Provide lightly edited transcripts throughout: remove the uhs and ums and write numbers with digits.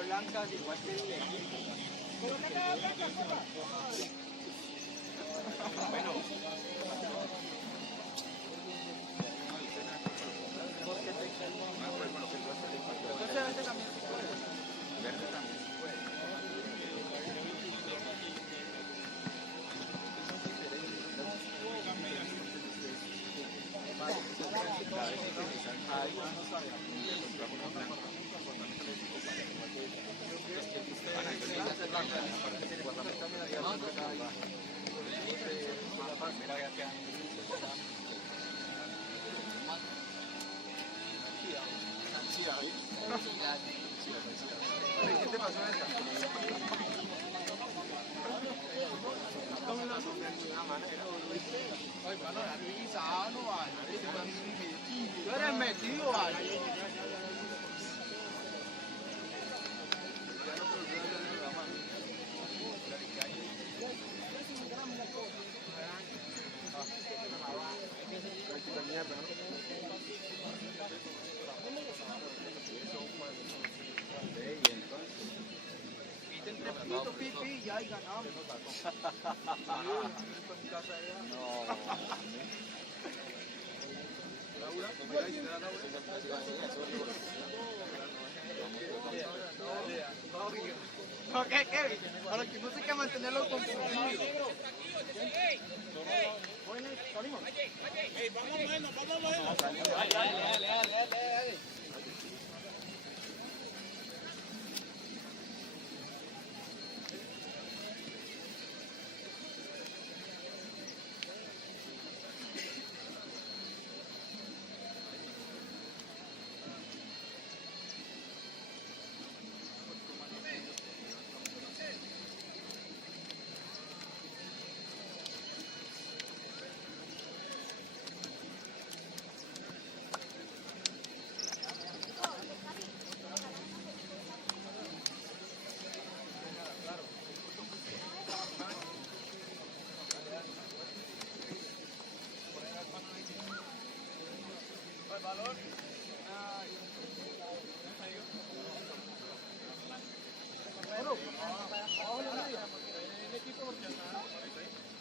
blanca, igual que el equipo. Pero no queda blanca, copa. Bueno. Porque te calma. Entonces vete también si puedes. Verde también si puede. ¿Qué te pasó esta? Ay, mano, la risa, no vale. Tú eres metido, vale. Pipi, ya hay ganado. No, ¿qué, Kevin? A los equipos hay que mantenerlos confundidos. Salimos. Vamos a vernos. Dale.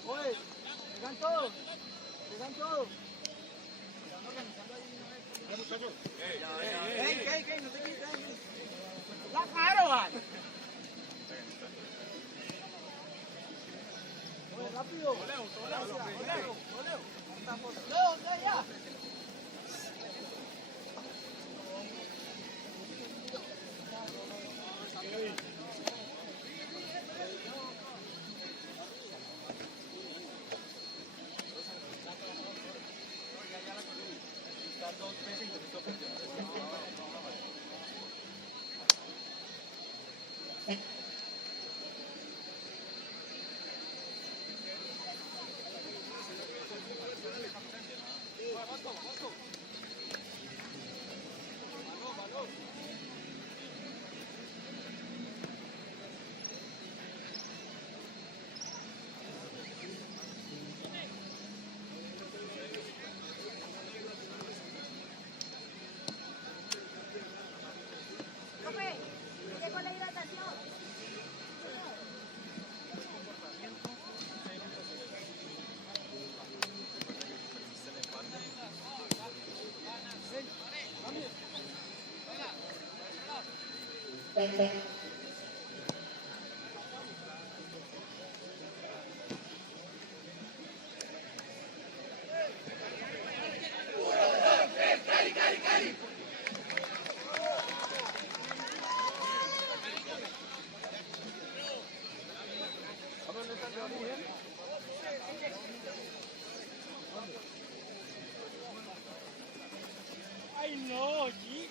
Oye, llegan todos. Ey, no te quites. La caro, vale. Oye, rápido. Oleo. Ya. Ay, no, Gigi.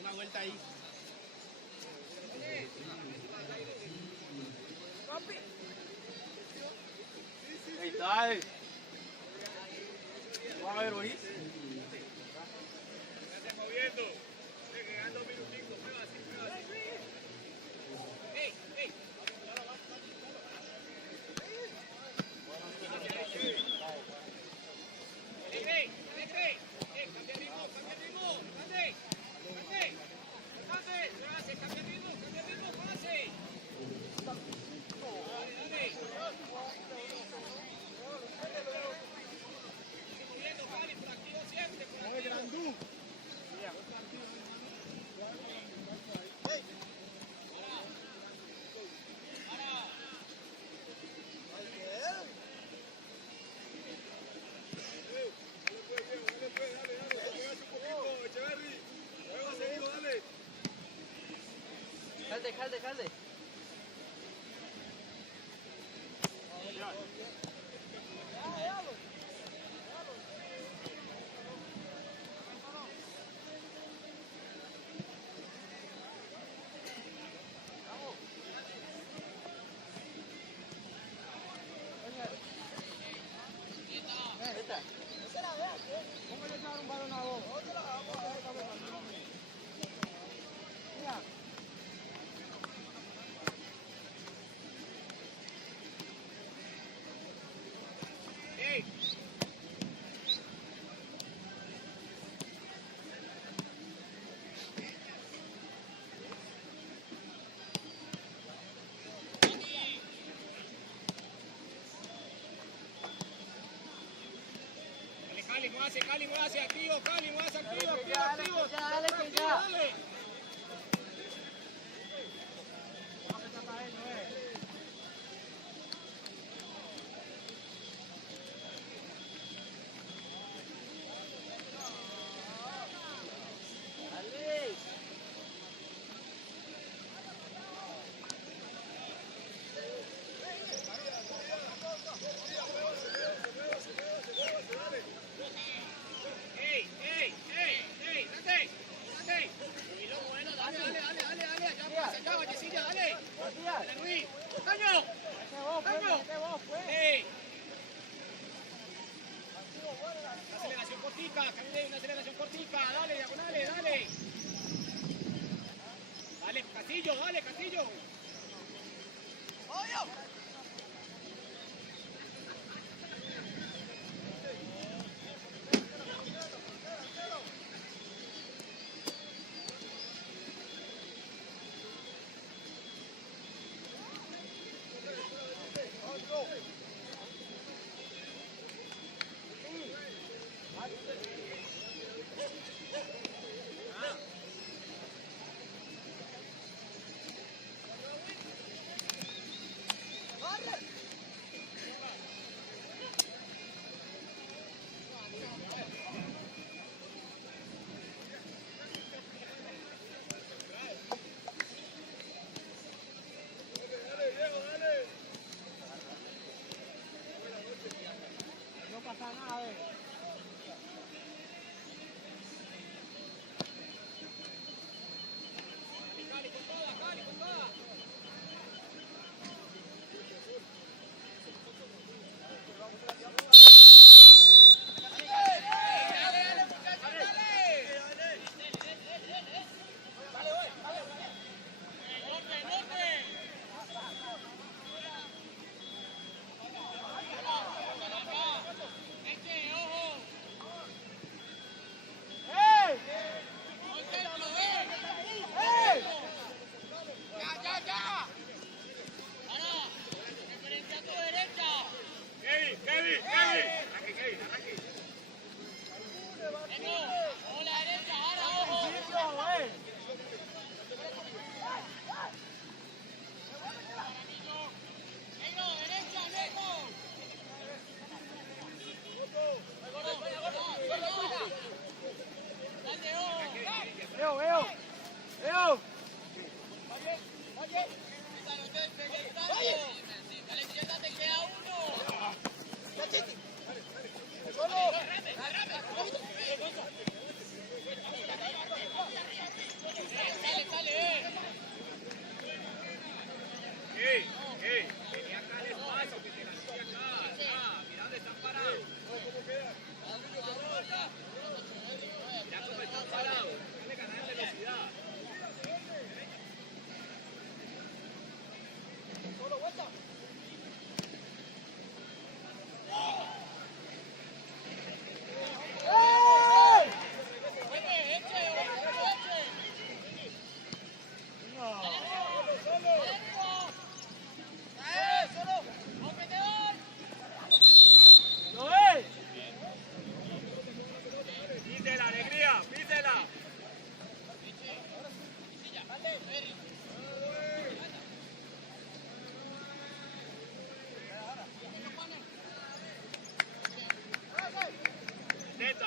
Una vuelta ahí. Ahí está. Vamos a ver, ¿oís? Estás moviendo. Quedan 2 minutitos. Prueba así, prueba así. ¡Ey! ¡Ey! Cambia el ritmo, cambia el ritmo. ¡Cante! ¡Cante! ¡Cante! ¡Pase! ¡Cambia el ritmo, cambia el ritmo! ¡Pase! ¡Dale! Subiendo, Cali, por activo siempre. Por activo. Calde. ¿Cómo le echaron un balón a vos? Mira. ¡Ey! Cali, muévase, activo, activo. Dale. Una aceleración cortica, dale, diagonales, dale. Dale, Castillo.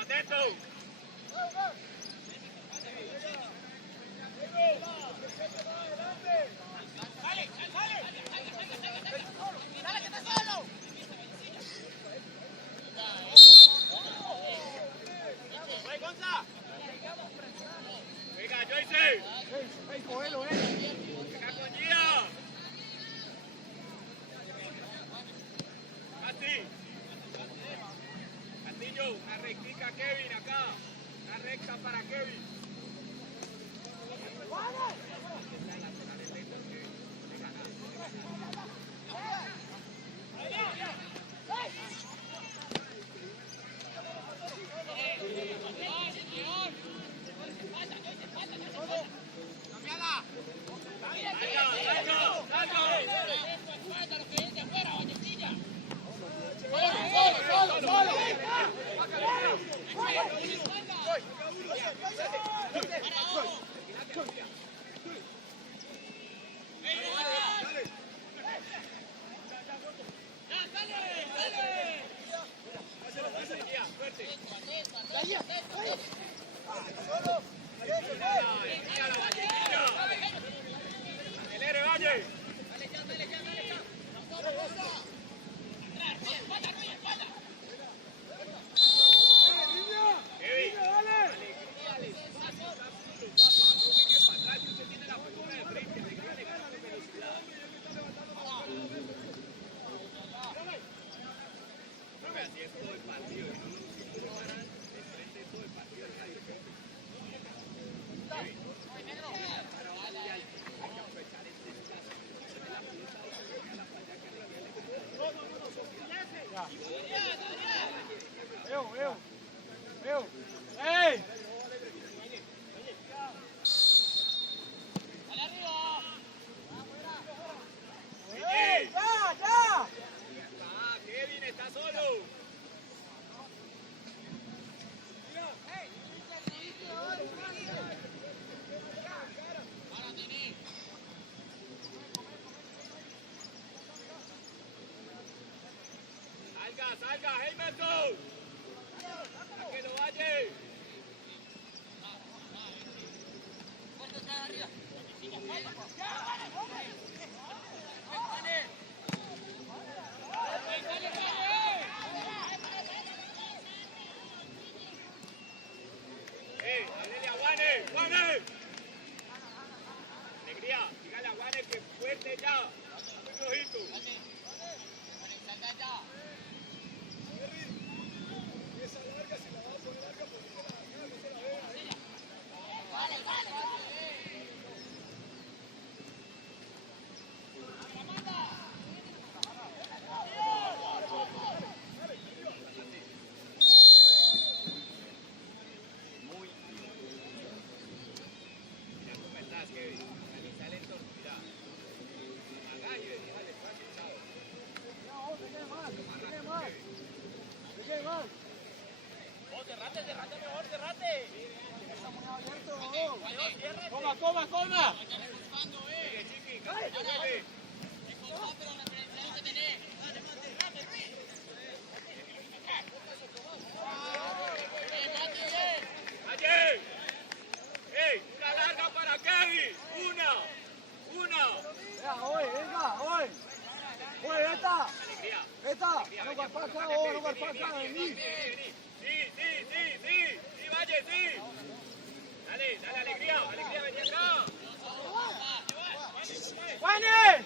atento. Venga, Joyce. Venga con Gia. Así. Castillo, una rectica Kevin acá. Una recta para Kevin. Kevin está solo. Salga, Heimerson. A que lo vaya. Hablele a Juanes, Juanes. Alegría, dígale a Juanes que fuerte ya. Muy flojito. Coma. Una larga para Kevin. Una. No va vení. Sí, Valle, sí. Dale, alegría, vení acá. ¡Juanes!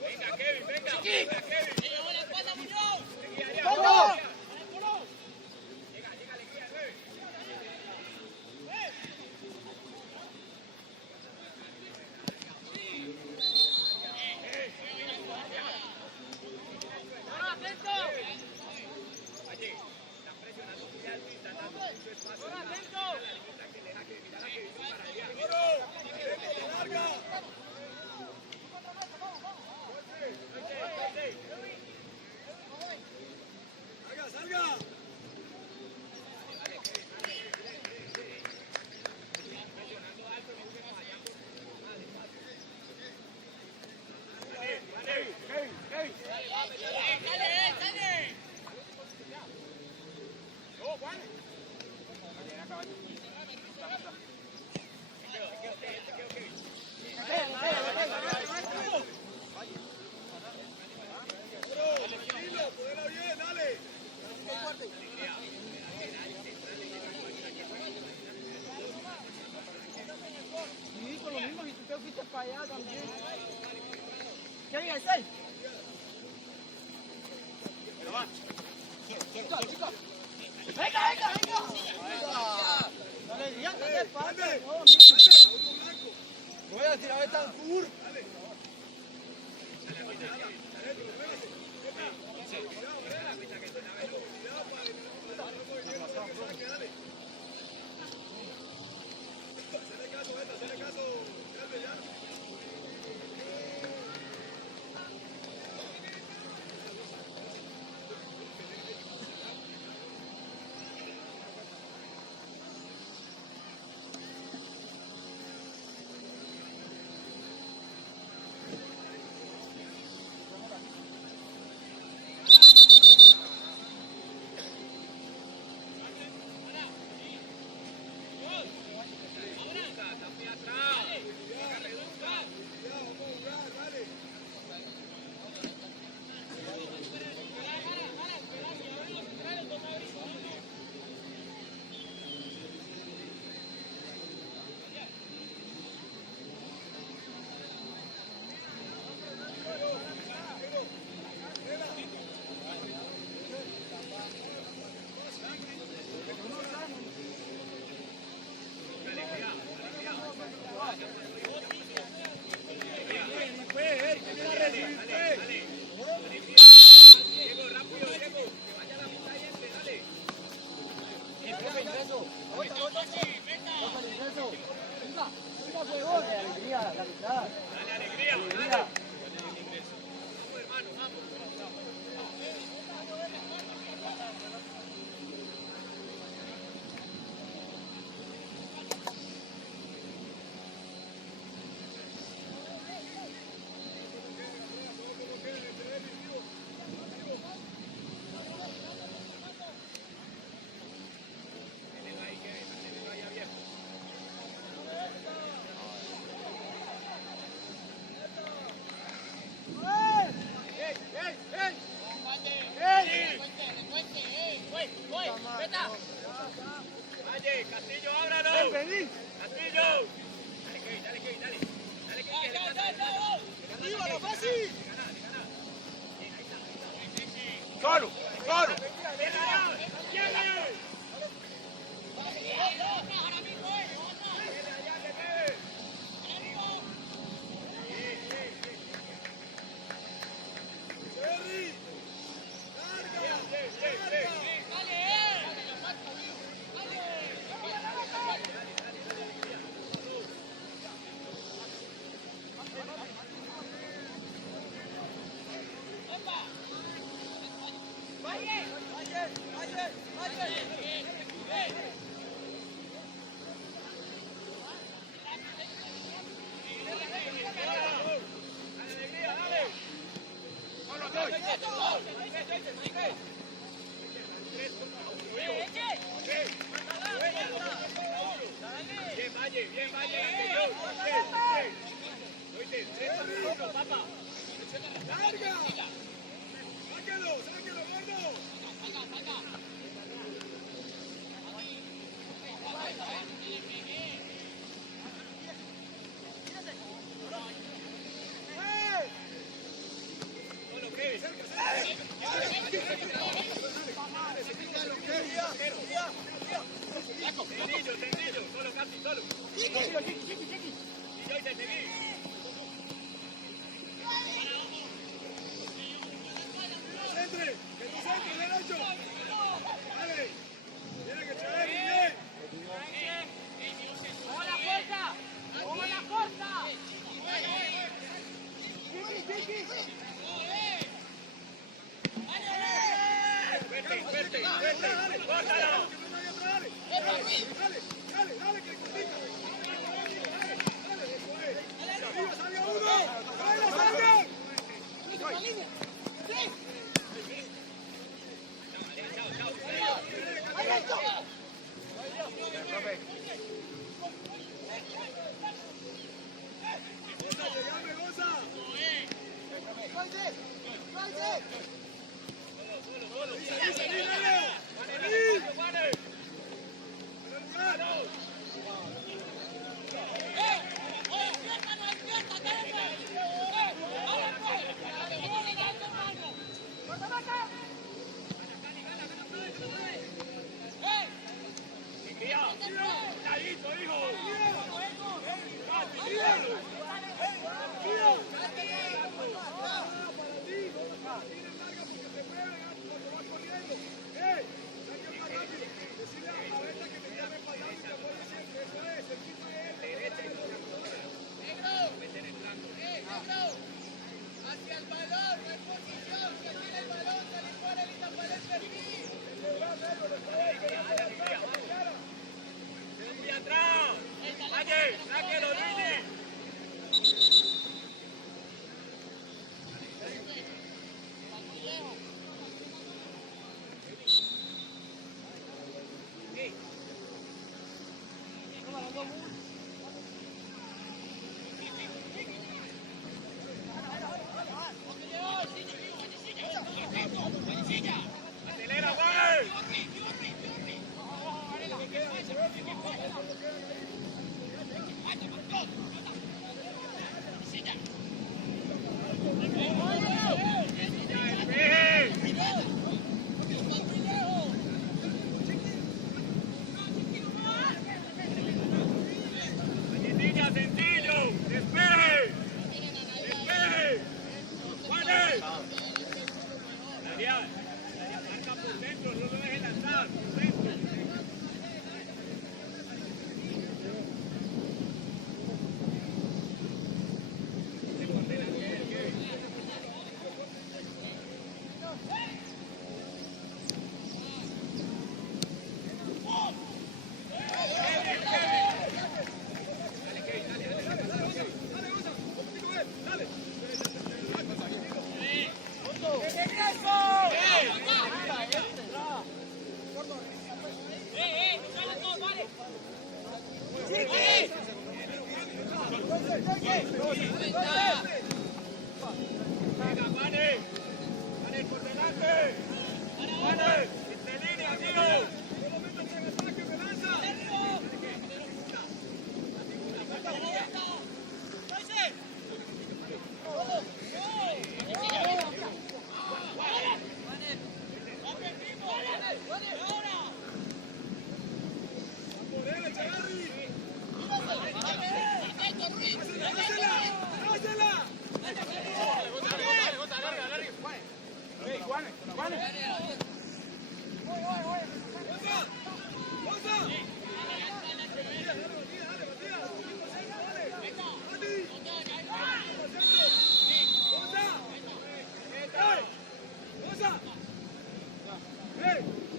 Venga, Kevin, venga. ¡Vamos! Dale, ya, dale, pase. Voy a tirar esta tour. Castillo, ábralo. Castillo. Arriba, la fácil. Solo. Bien, Valle. Larga. Sáquelo, gordo. Tendillo, solo, casi, solo. Y hoy te seguí. Centre, que tú centre, derecho. Dale. Tiene que echar bien. ¡Vamos a la fuerza! ¡Vamos a la fuerza! Vete, ¡bótalo! Dale, que complica. Dale, arriba, salió uno. ¡Dale, salga! ¡Vale! Cuidadito, hijo. Hacia el balón, no hay posición, si tiene el balón, sale fuera y tapa el perfil. ¡Y atrás! ¡Valle! ¡Sáquelo, Luigi! ¡Acelera, Juan! Niña, sencillo, despeje, despeje, Juanes. Adrián, marca por dentro, no lo dejes lanzar, por dentro. Venga, Juanes, Juanes por delante. Juanes, entre línea, tío.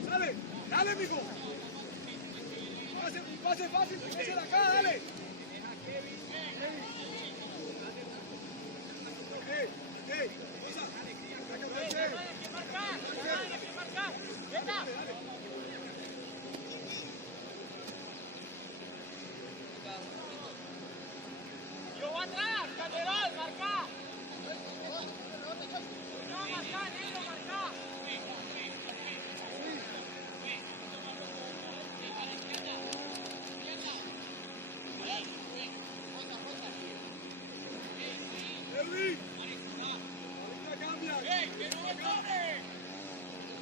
¡Sale! ¡Dale, mijo! ¡Pase fácil! ¡Pase de acá, dale! Yo atrás, Calderón, marca. No, marca, negro, marca. ¡Elvi! ¡Ahorita cambia! ¡Que no me toque!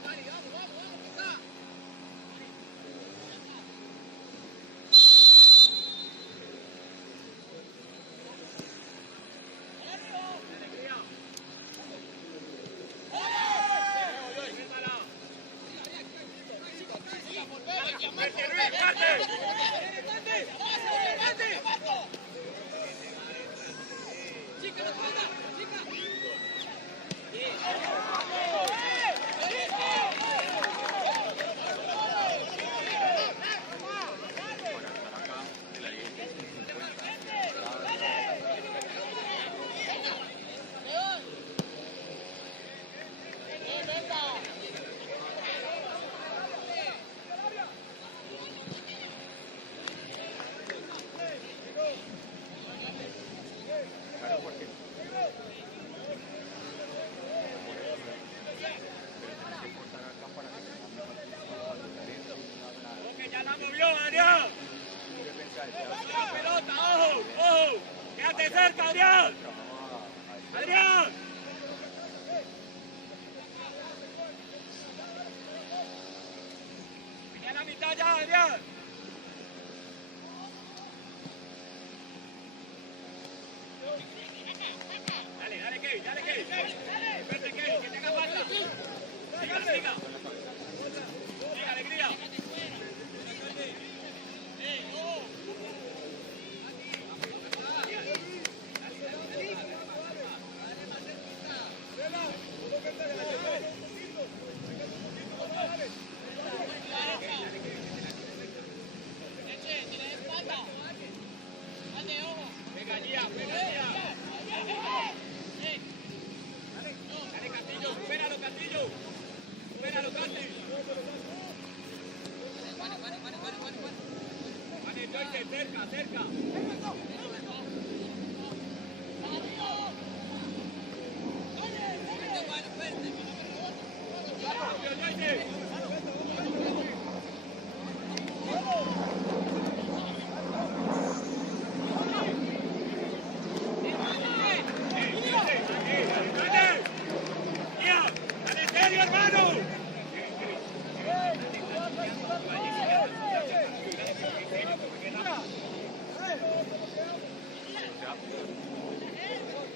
Dale, vamos, vamos, está. ¡Ya la movió, Adrián! ¡La pelota, ojo! ¡Ojo! ¡Quédate cerca, Adrián! ¡Adrián! ¡Venía a la mitad ya, Adrián! cerca.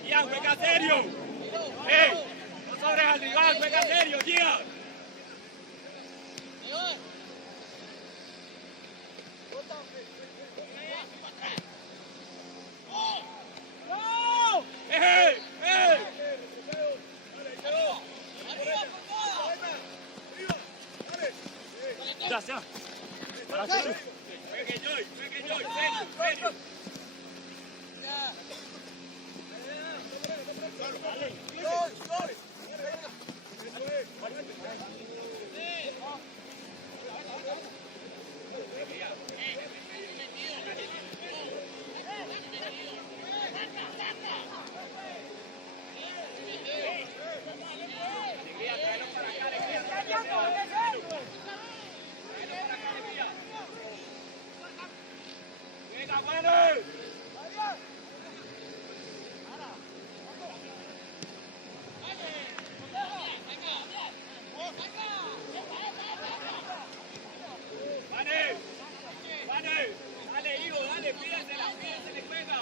Gian, juega serio. No sobres al rival, juega serio, Gian. Ya, ya. Para serio. Juegue Joy, serio, serio. Venga, bueno. Dale, hijo, dale, pídesela, juega.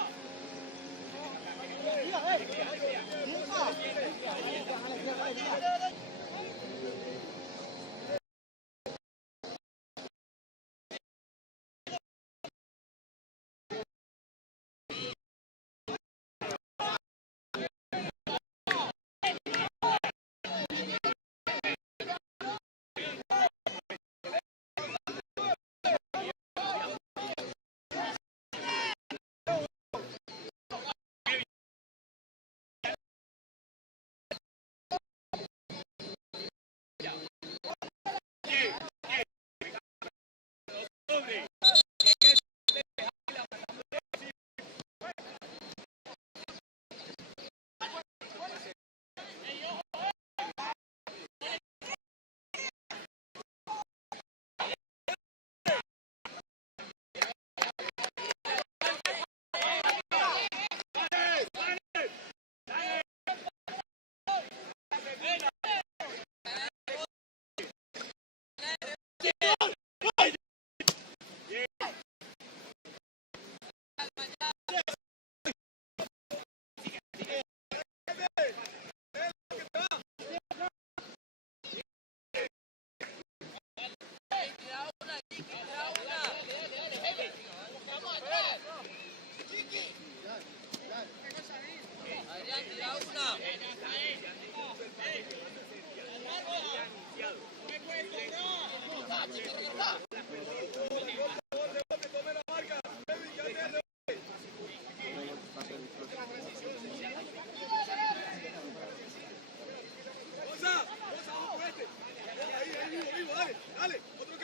Dale, otro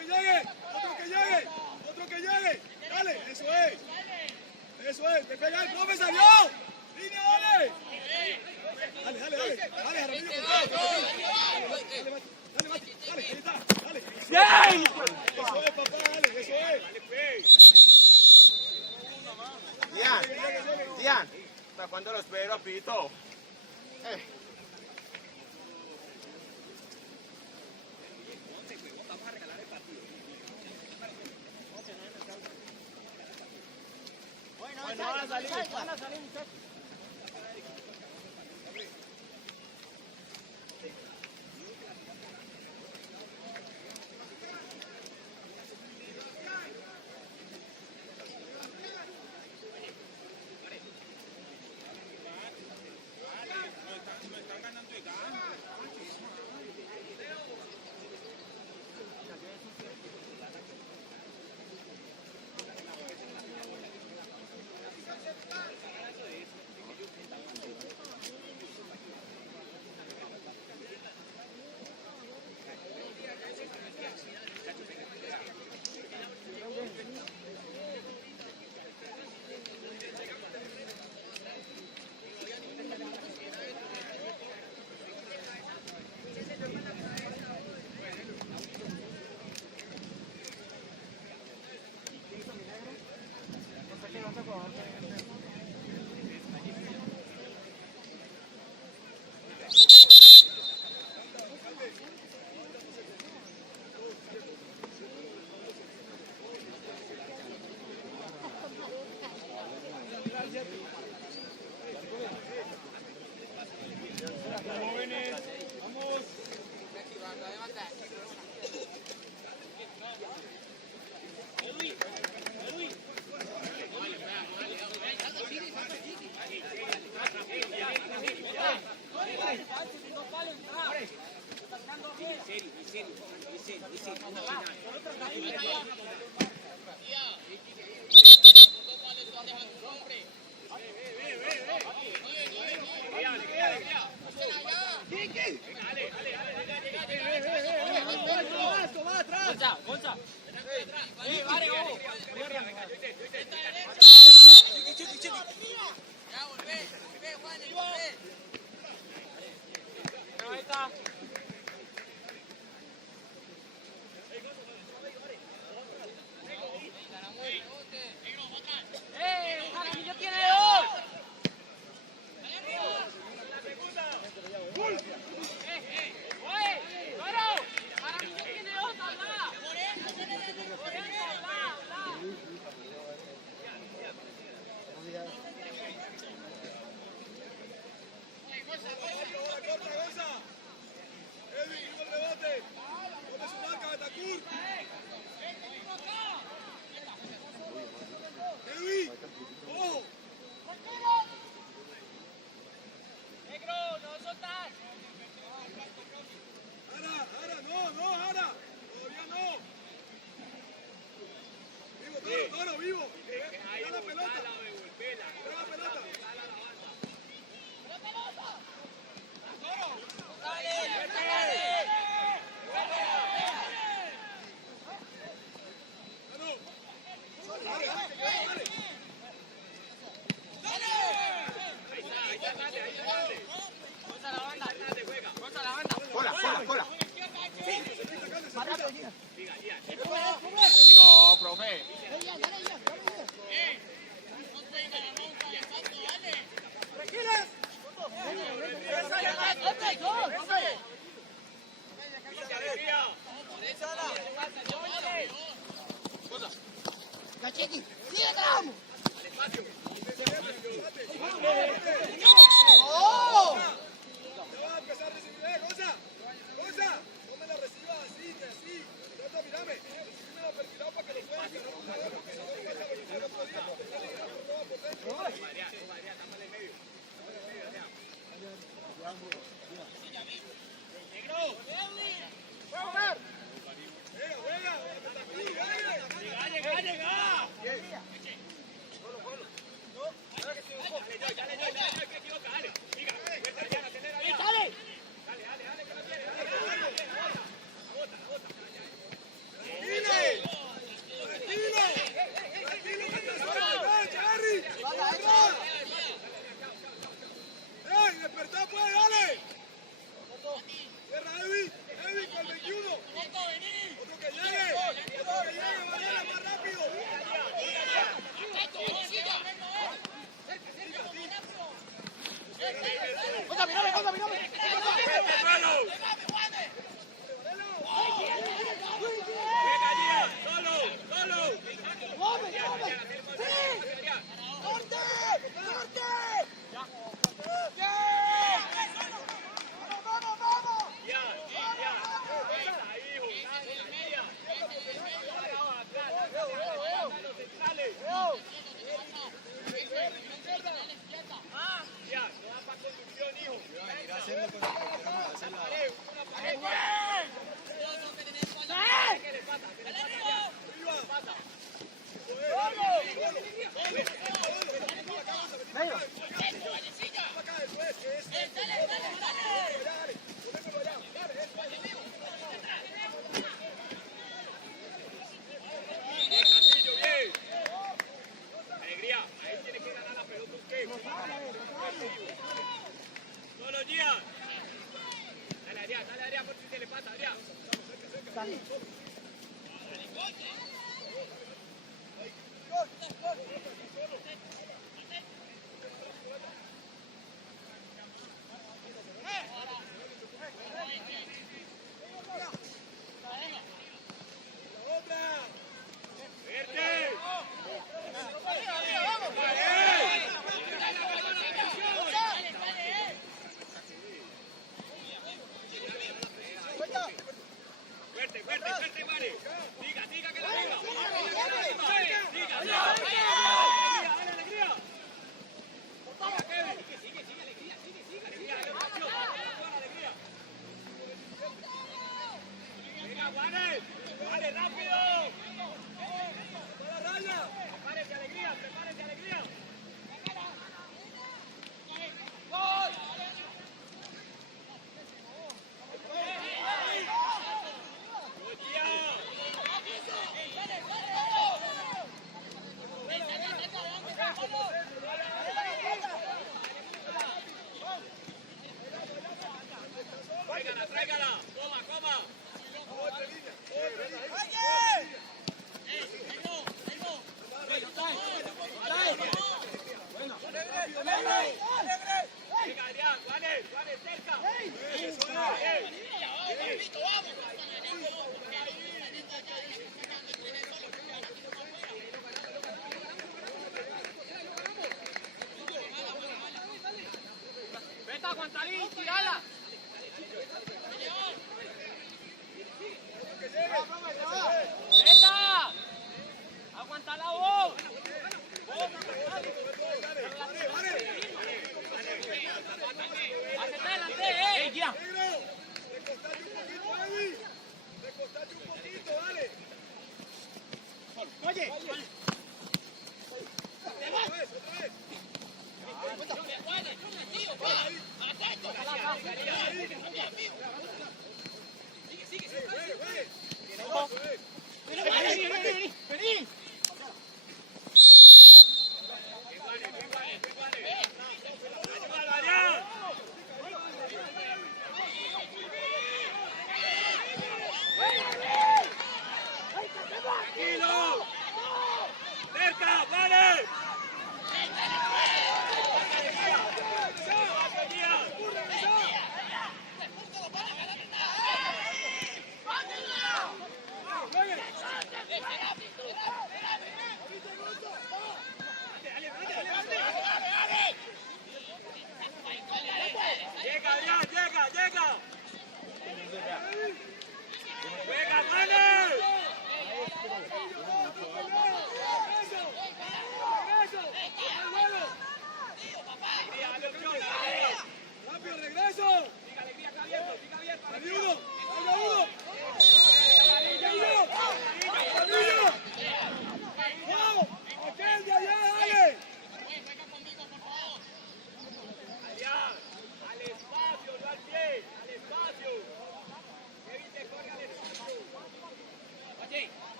que llegue, dale, eso es, te pega el profe, salió, línea, dale, Jaramillo, dale, Mati, dale, ahí está, dale, eso es, papá, dale, eso es. Dian, ¿hasta cuándo lo espero, Pito? Bueno, van a salir, muchachos. Jaramillo tiene dos. No, profe. Cachequi, sigue tramo. ¡Oh! Ya va a empezar a recibir, Gonza, no me la recibas así, que así. Trata, mirame, recibímela perfilado para que lo puedan que no porque si no pasa lo que fue el otro día. ¡Despertá, pues, dale! ¡Cierra, Evi! ¡Evi, con el 21! ¡Otro que llegue! ¡Vaya, más rápido! ¡Cosa, mirame! ¡Come! ¡Sí! ¡Corte! ¡Vamos! Juanes. Vale, rápido. ¡A la raya! Prepárense, alegría, prepárense, alegría. Tráigala, tráigala. Coma, coma. ¡Otra línea! ¡Otra línea! Venga, Adrián, Juanes, Juanes, cerca. Vete, aguantalín, tirala. Veta. Aguanta la voz. Hacete delante, guía. ¡Negro! ¡Recostate un poquito, Eddie! ¡Recostate un poquito, dale! Oye. ¡Otra vez, otra vez! Vení. Adrián. Tranquilo. Cerca, vale.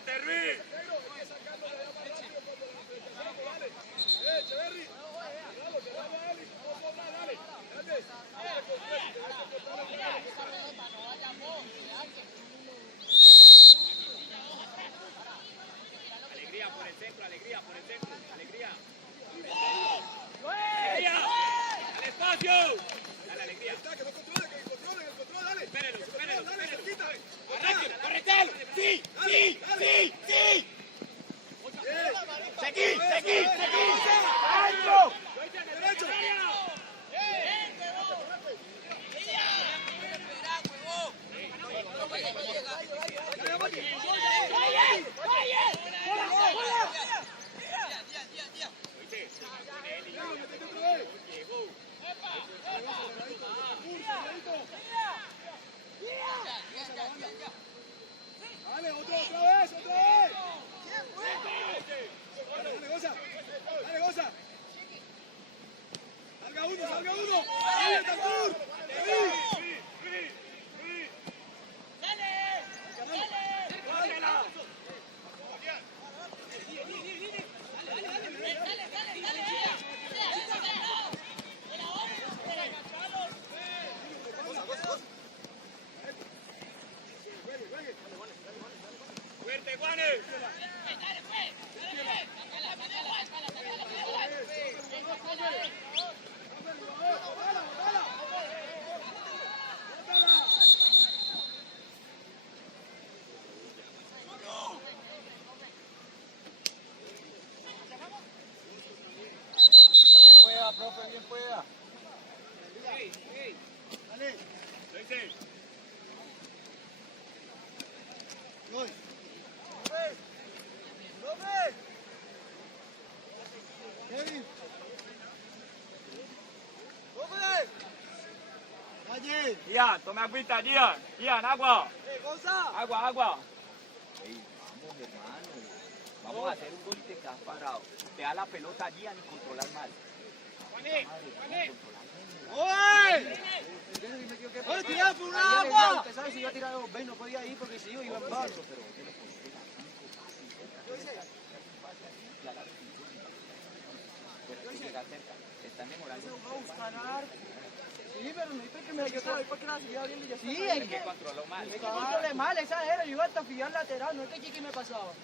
Cuídate, Ruiz. Negro, hay que sacarlo de allá más rápido cuando la aplicación no vale. Echeverri, cuidado, que vaya él y no ponga, dale. Grande. Alegría por el centro, alegría por el centro, alegría. ¡Alegría! ¡Al espacio! Dale, alegría. Está, que no controle, que controle, el control, dale. Espérenlo, espérenlo, Dale, espérenlo. cerquita. ¡Arranque! ¡Corretalo! ¡Sí! ¡Sí! ¡Sí! ¡Sí! ¡Seguí! ¡Seguí! ¡Seguí! ¡Alto! Derecho. Dale, otra vez, otra vez. Dale, goza. Dale, goza. Salga uno, salga uno. Dale, Tantur. ¡Fuerte, Juanes! Bien pueda, profe, bien pueda. Dale. Vence. Gol. ¡Profe! Kevin. ¡Profe! ¡Calle! Ian, tome agüita, Ian. Ian, agua. ¡Goza! Agua, agua. Ey, vamos, hermano. Vamos a hacer un gol y te quedas parado. Te da la pelota allí a ni controlar mal. ¡Juané! ¡Juané! ¡Oye! ¡Oye, tirado por un agua! Usted sabe si iba a tirar a los 20, no podía ir porque si yo iba en falso. Pero yo lo llegar cerca. Están demorando. Sí, pero me dice que me ayudó porque la seguía viendo y yo Sí, es que controló mal. Es que controlé mal, esa era, yo iba hasta fijar lateral, no es que Chiqui me pasaba. Sí,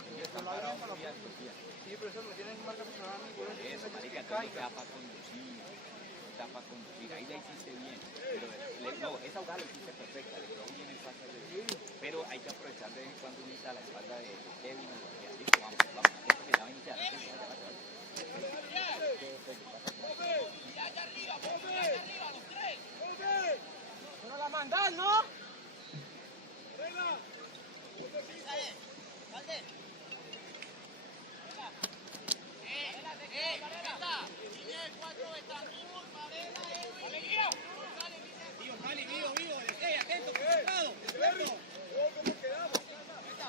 pero eso me tienen que marcar personal a mí, por Eso, marica, tú no te da para conducir. Te da para conducir. Ahí la hiciste bien. Pero no, esa jugada la hiciste perfecta. Le quedó bien el pase de. Pero hay que aprovechar de vez en cuando unirse a la espalda de Kevin. Listo, vamos, vamos. Esto que ya va a iniciar. Pero la mandar, ¿no? ¡Atento, concentrado! ¿Cómo quedamos? ¿Cómo quedamos?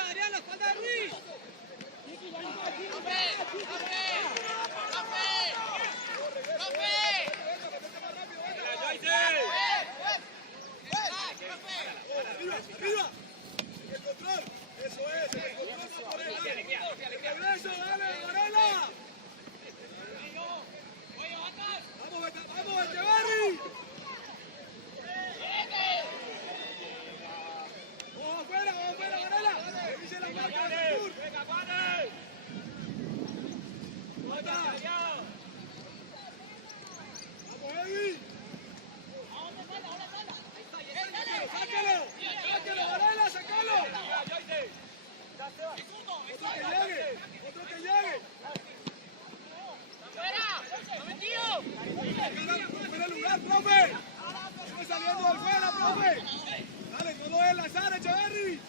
Adrián, la espalda de Ruiz. ¡Arriba! ¡El control! ¡Eso es! ¡El control va por él! ¡Regreso! ¡Dale, Varela! ¡Vamos, Echeverri! ¡Vamos afuera, Varela! ¡Revise la marca del sur! ¡Venga, Juanes! ¡Vamos, Eddie! ¡Sácalo! ¡Sácalo, Varela! ¡Sácalo! ¡Otro que llegue! ¡Fuera el lugar, profe! ¡Sigue saliendo del fuera, profe! ¡Dale, no lo dejes lanzar, Echeverri!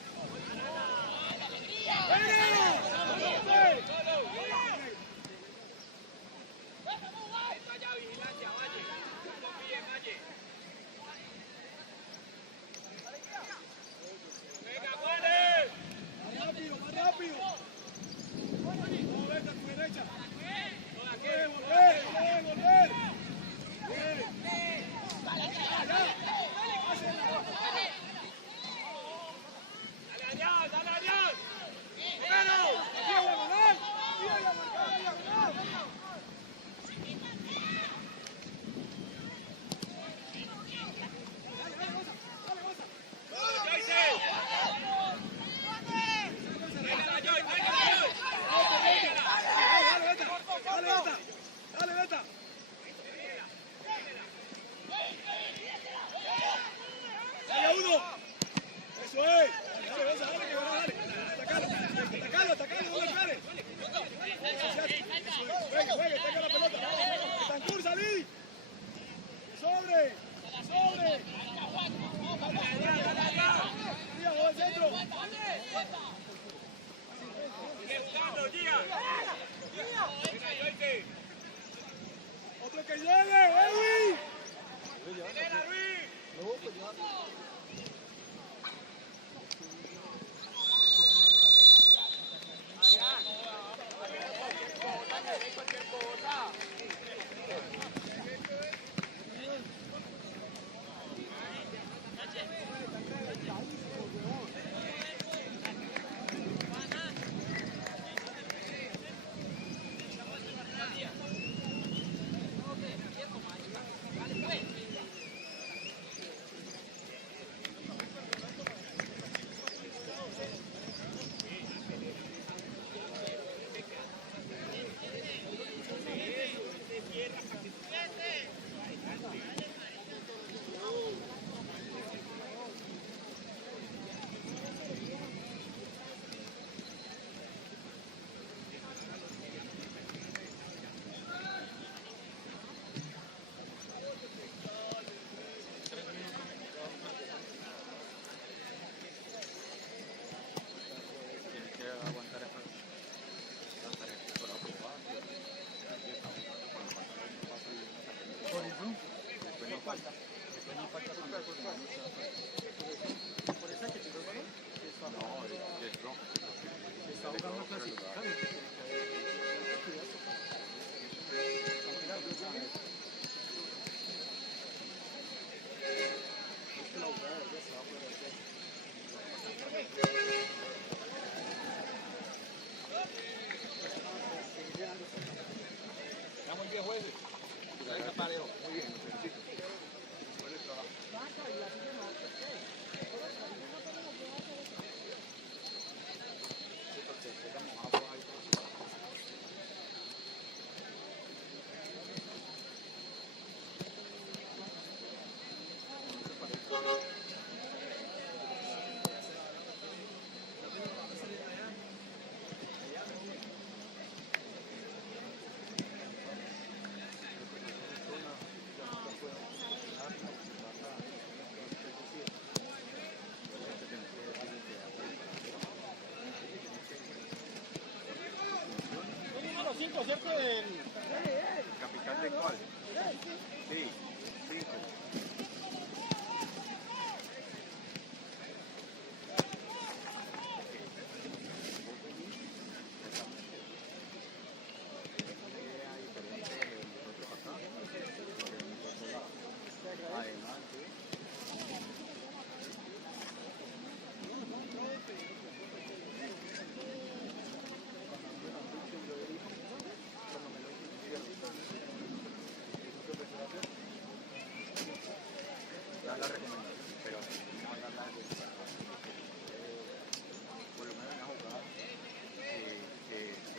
¡Venga! ¡Profe! Vaya vigilancia, Valle. Confíe en Valle. ¿Capitán de cuál? Sí, 5. La recomendación, pero no dar la por lo menos en la jugada que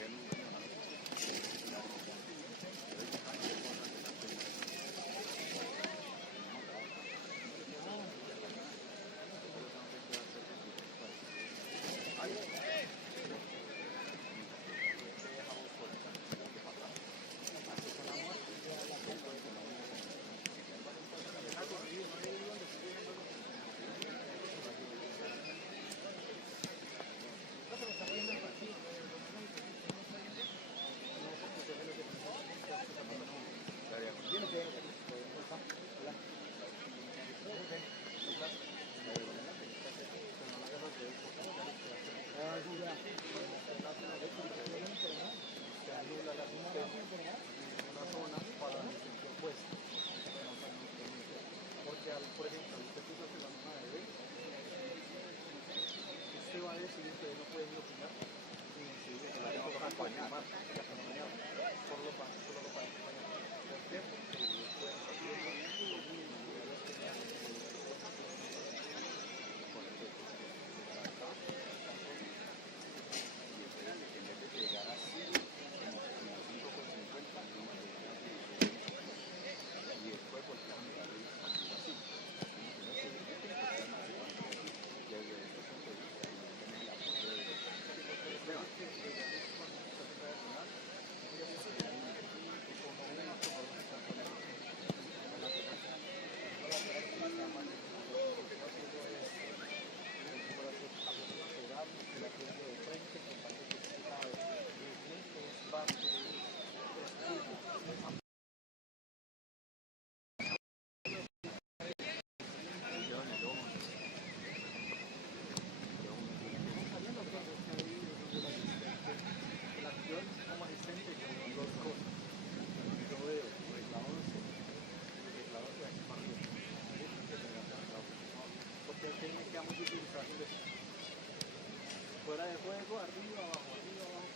juego arriba, abajo, arriba, abajo.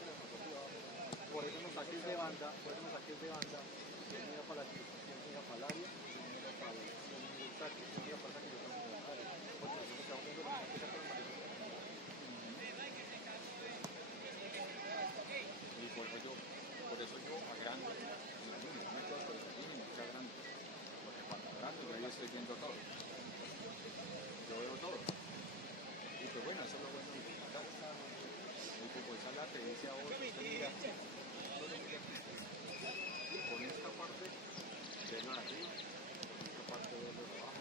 Por eso nos saques de banda, yo mira para la tira, yo mira para el área, yo mira para el saque, yo mira para el saque, yo tengo que bajar. Porque nosotros estamos viendo la gente que está con el marido. Y por eso yo agrando en la línea, no estoy por esa línea, estoy agrando. Porque cuando agrando yo ahí estoy viendo todo. Yo veo todo. Y pues bueno, eso es lo bueno de acá. El fútbol sala te dice a vos, usted mira, solo mira aquí. Con esta parte, verlo de arriba, con esta parte, verlo de abajo.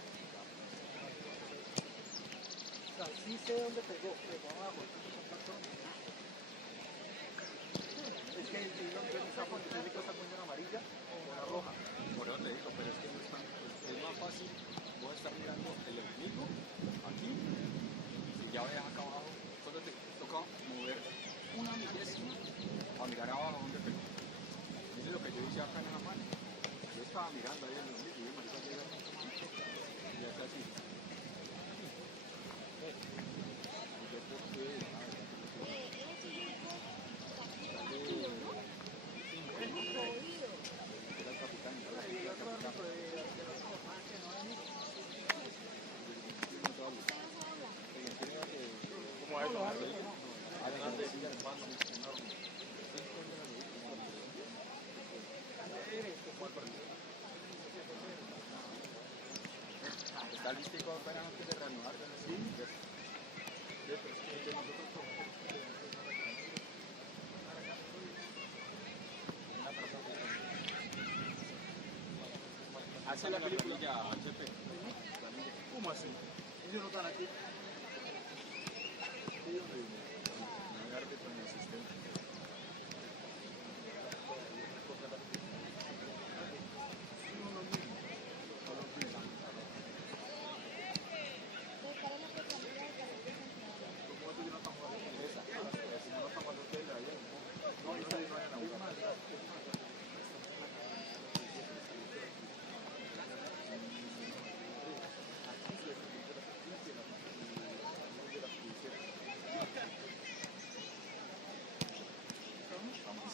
O sea, sí sé dónde pegó abajo. Es que yo no sé por qué tiene que estar poniendo una amarilla o una roja. Por eso te digo, pero es que no es, es más fácil vos estar mirando el enemigo aquí, si ya ves acá abajo, solo te toca mover una milésima a mirar abajo donde pegó. Eso es lo que yo hice acá en la mano. Yo estaba mirando ahí el enemigo y el marica llega y ya está así. Y yo por qué, era el capitán, era el capitán. Como a eso, además de decir el paso, ¿está listo para antes de reanudar? Sí. Hace la película ya, HP. ¿Cómo así? ¿Ellos no están aquí? Sí, hombre, no hay árbitro ni asistente.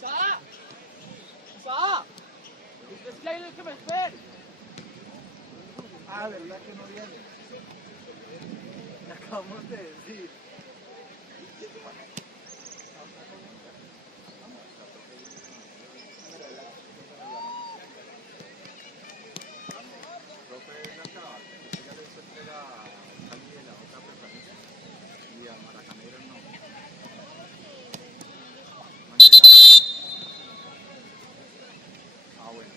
¡Isa! ¡Isa! Es que hay que me espere. Ah, ¿verdad que no viene? Le acabamos de decir. Profe, acá, usted le hizo entrega a Cali de la otra permanencia y a Maracanero no. ¿No han llegado? Ah, bueno.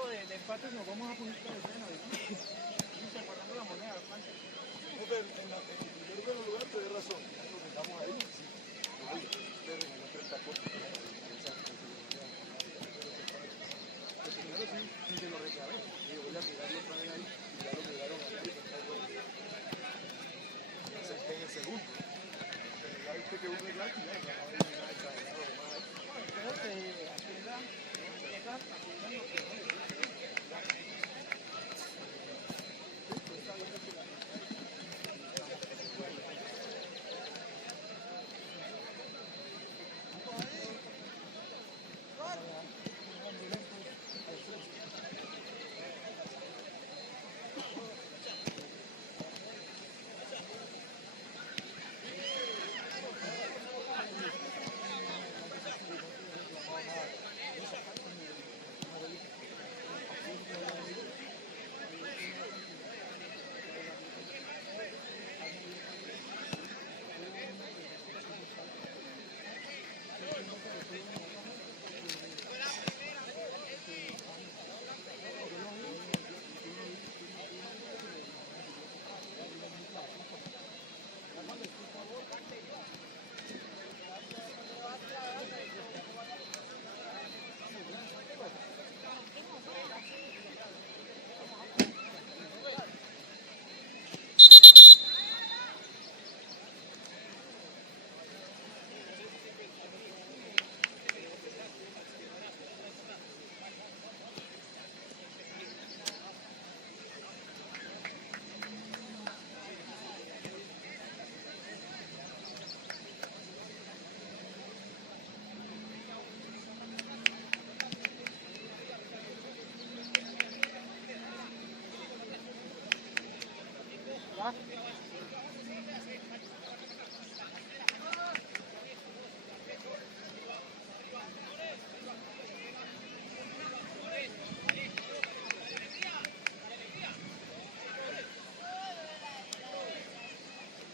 equipo de empates nos vamos a poner con el freno, ¿no? Sí, guardando la moneda, Francia. No, pero en el primer lugar te doy razón. Nos dejamos ahí, sí. Pero en el 30%. Primero sí se lo reclamé. Digo, voy a tirarlo otra vez ahí. Y ya lo miraron ahí. En el segundo. Ya viste que uno es blanco y ya no hay nada de cabezado más. Creo que Hacienda, Hacienda lo que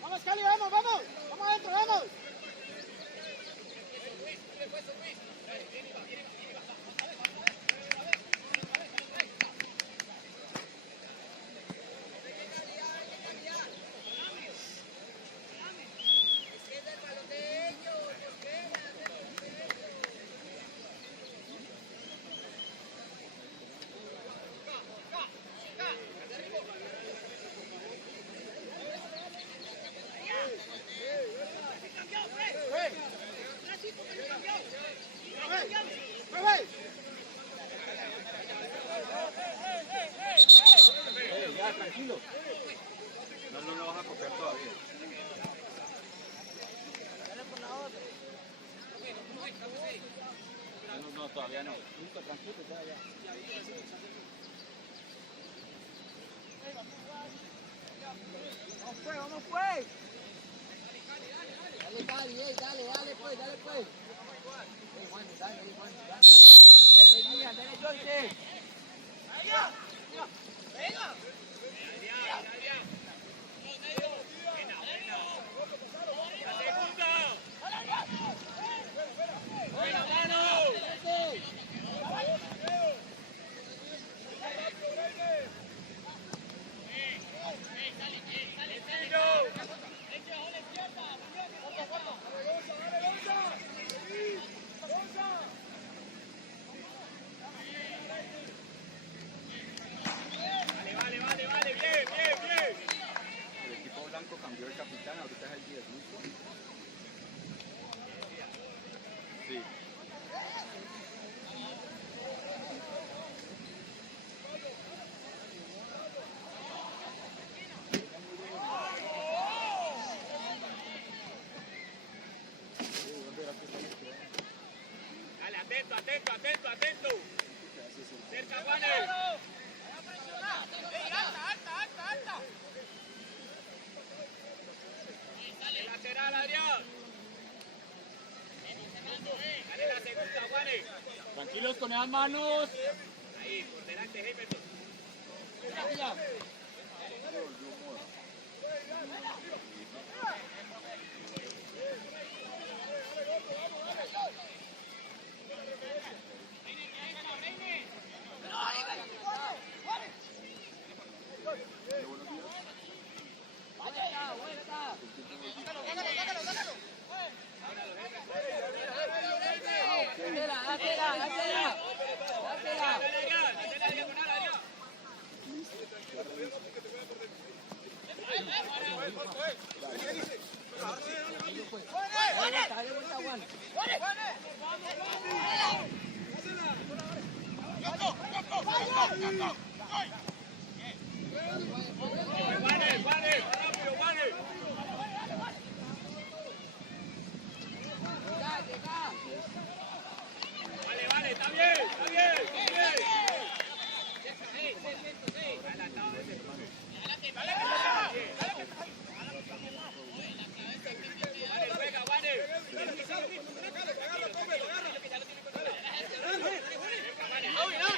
Vamos, Cali, vamos, vamos. Vamos adentro, vamos. Ya, tranquilo. No lo vas a copiar todavía. No, todavía no. Listo, tranquilo, ya. Vamos pues, vamos pues. Dale, Cali, dale pues. Juan, dale. Dale, Guía, dale, Jorge. Vale, bien. El equipo blanco cambió el capitán, ahorita es el 10, ¿listo? Sí. Dale, atento. Cerca, Juanes. Alta. El lateral, Adrián. Dale la segunda, Juanes. Tranquilos con esas manos. Ahí, por delante, Heimerson. Juega, Juan. Vale, rápido, vale. Vale, está bien, está bien. Vale, juega, vale. Adrián.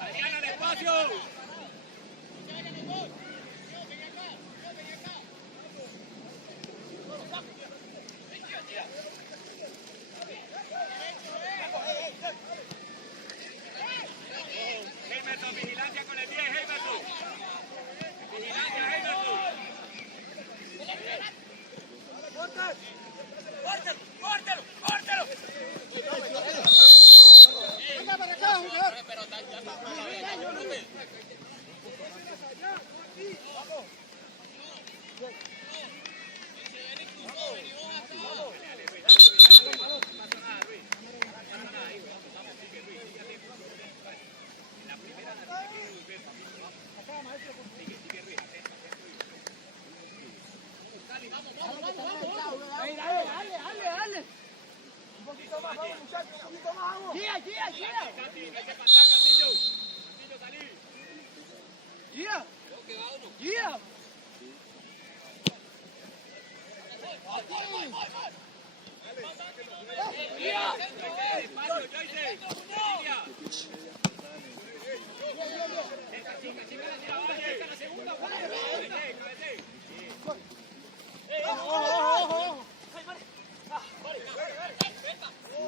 Adrián, al espacio. Heimerton, vigilancia con el 10, Heimerton. Vigilancia, Heimerton. ¡Córtalo! Venga para acá, jugador. Dale. Un poquito más, vamos muchachos, un poquito más, vamos. Guía. Cati, vete para atrás, Castillo. Castillo, salí. Guía. Despacio, Joyce. Línea. Chica, la segunda. Cabecé. Ojo.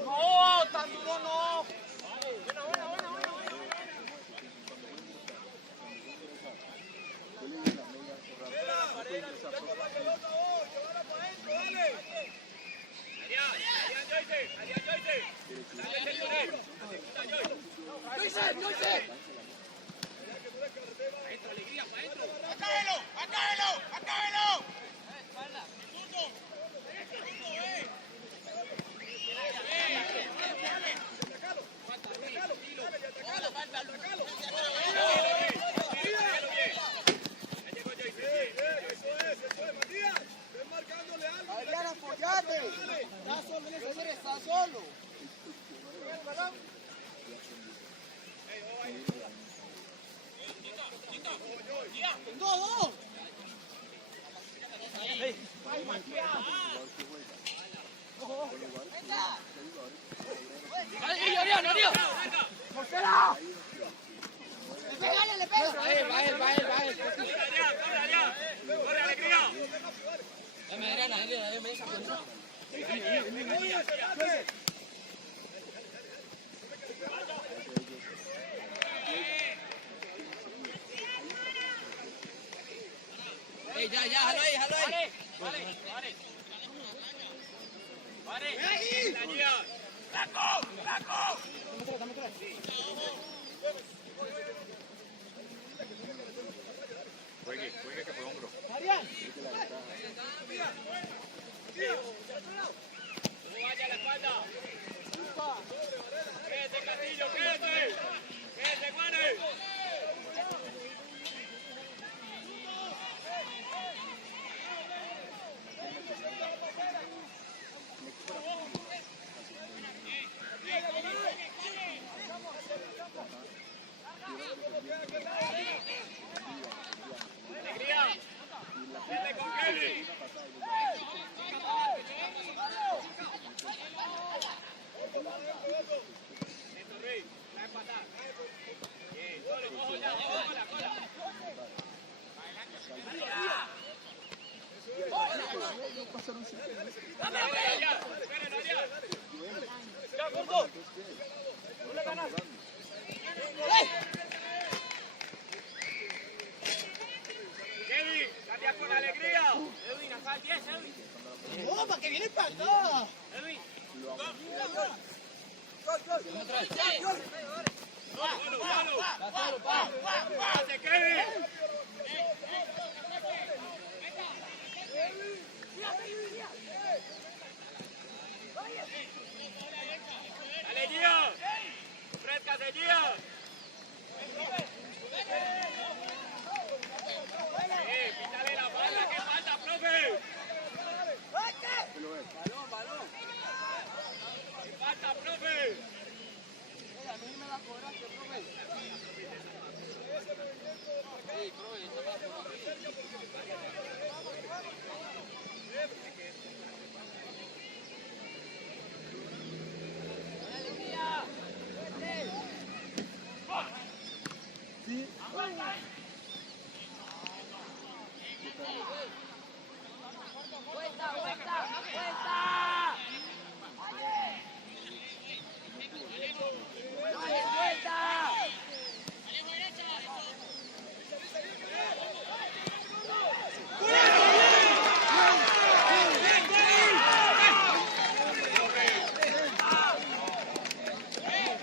No, tan duro no. Buena. Joyce. ¡Acábelo! Adrián, apoyate. Está solo. Dos. Arriba. ¡Portera! Le pega. Va él. ¡Corre, alegría! Dame esa cuenta. ya, jalo ahí, jalo ahí. ¡Pare! ¡La guía! ¡Taco! ¡Taco! Juegue que fue hombro. ¡No vaya a la espalda! ¡Quédate, Castillo, quédate! ¡Quédate, Juanes! ¡Alegría! ¡Vete con Kevin! Esto, Rey, va a empatar. Bien, solo, ojo ya, ojo, cola. ¡Ya, gordo! ¡No le ganas! Kevin, cambia con alegría. Edwin, acá al 10, Edwin. No, para que viene para acá. Edwin. ¡Pase, Kevin! ¡Dale, Gia! ¡Frescate, Gia! ¡Pítale la falta! ¡Qué falta, profe! ¡Balón! ¡Qué falta, profe! A mí me la cobraste, profe. Sí, profe, esta la cobraste.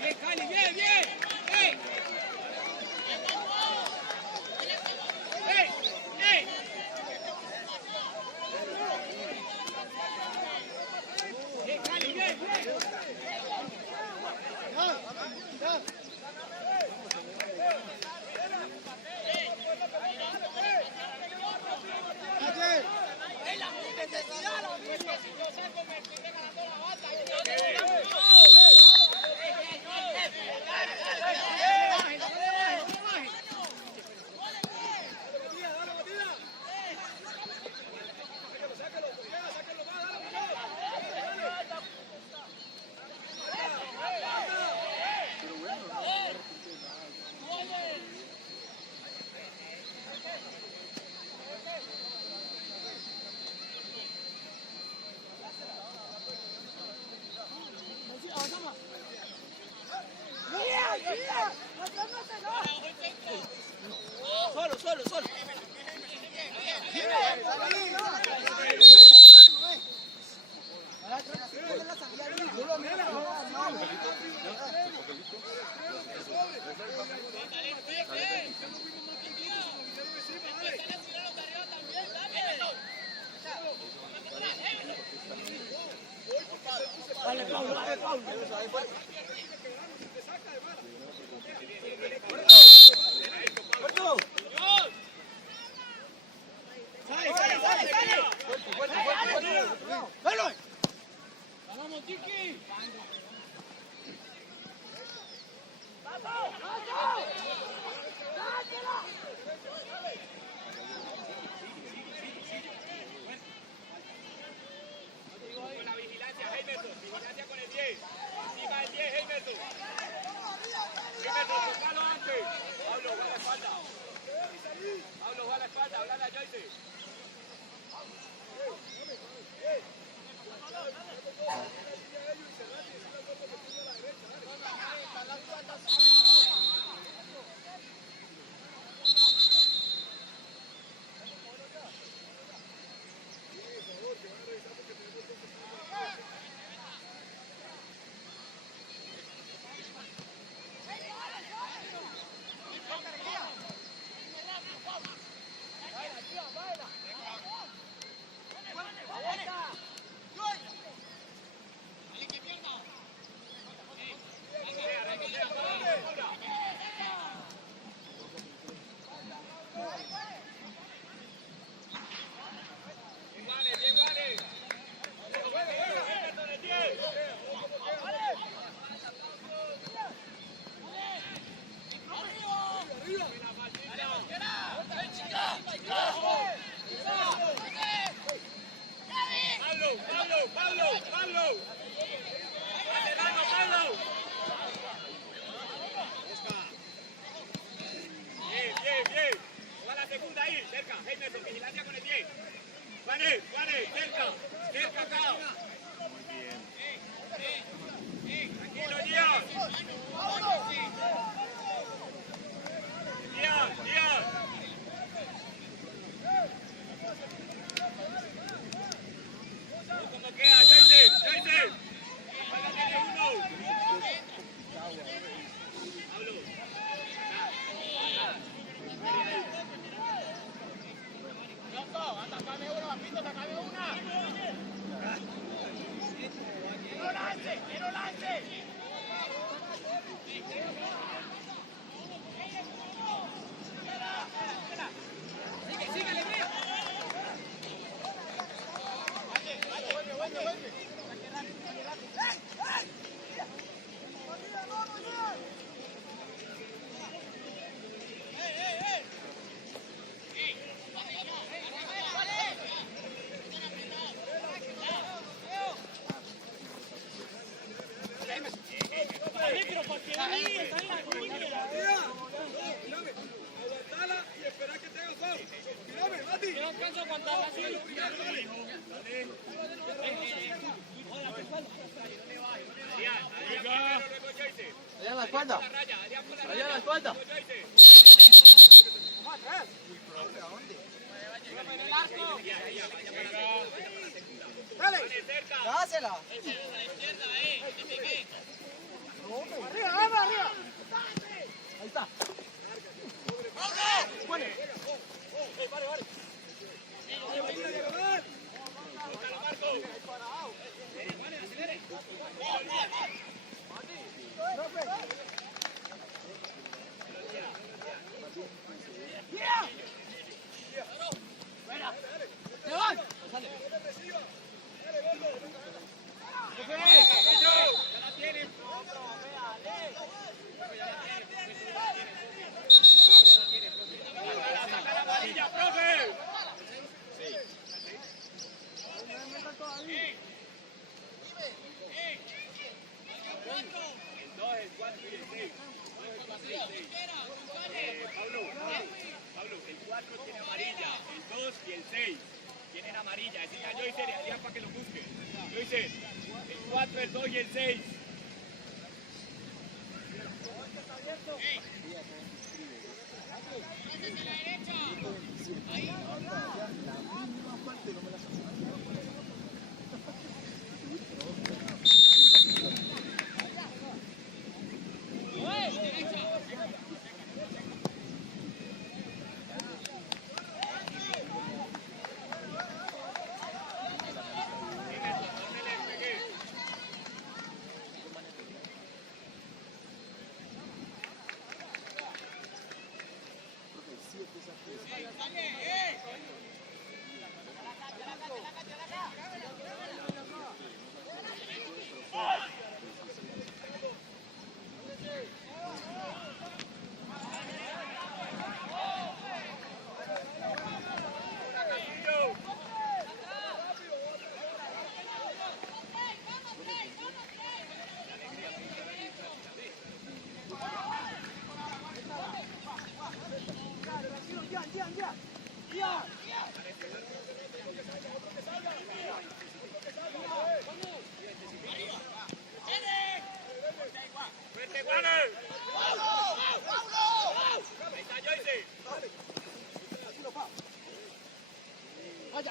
Bien, Cali, bien, bien. ¡Ey! ¡Ey! ¡Ey! Bien, Cali, bien, bien. Solo. ¡Vamos, Chiqui! Con la vigilancia, Heimerson. Vigilancia con el 10. Encima del 10, Heimerson. Heimerson, tocalo antes. Pablo, va a la espalda. Pablo, va a la espalda. Háblale a Joyce. Allá en la espalda. Allá en la espalda. Dásela. Arriba. Ahí está. Bueno. Pablo, el 4 tiene amarilla, el 2 y el 6 tienen amarilla. Decirle a Joyce y a Adrián para que lo busque. Joyce, el 4, el 2 y el 6.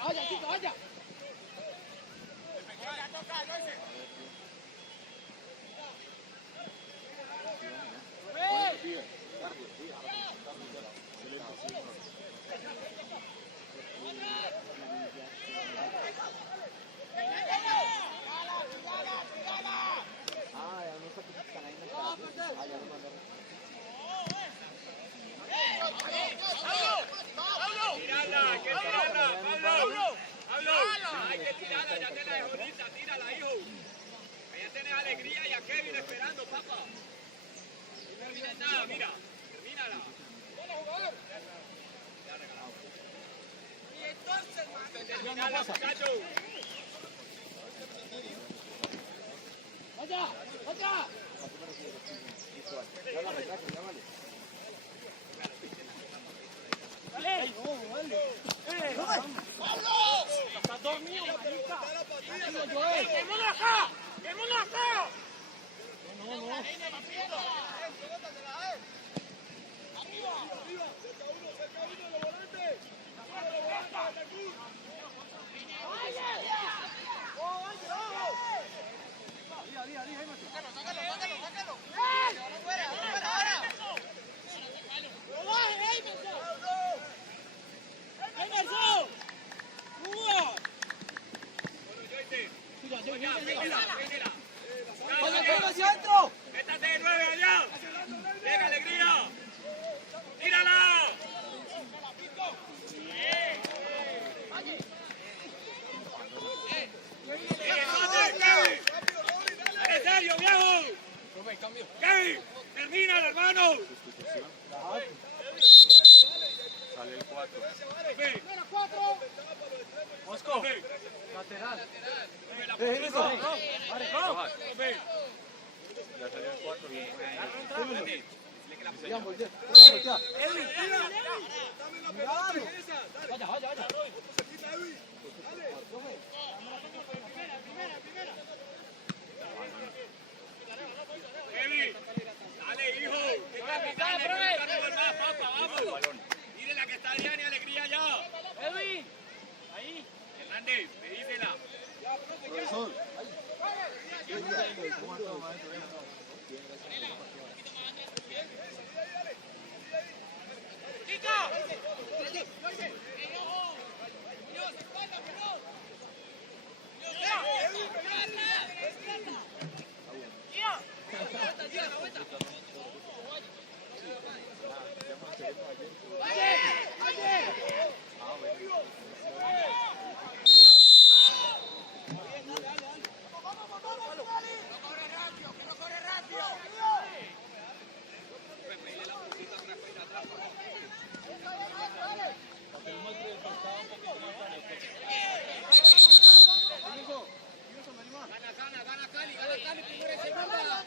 Vaya, chico, vaya. ¡Tírala, que tírala, Pablo! ¡Pablo! Hay que tirarla, ya te la dejo lista, tírala, hijo. Allá tenés alegría y a Kevin esperando, papá. No termines nada, mira. Termínala. Ya regalado. Y entonces, mami. Terminala, muchacho. Vaya, vaya. ¡Estás dormido, marica! ¡Quémonos acá! ¡Quémonos acá! No. Sácalo. Kevin, termina, hermano. Sustitución. Sale el 4. Profe, Mosco, profe, lateral. profe, Eso. Rojas. profe. Ya salió el 4 y Grande. Digamos, voltea. Vaya, vaya, vaya. Kevin, dale, hijo. Que capitán, que no gol más, papá, vamos. Dile la que está Adrián y Alegría ya. Edwin. Ahí. Hernández, pedísela. Profesor. Gana Cali, primero y segunda.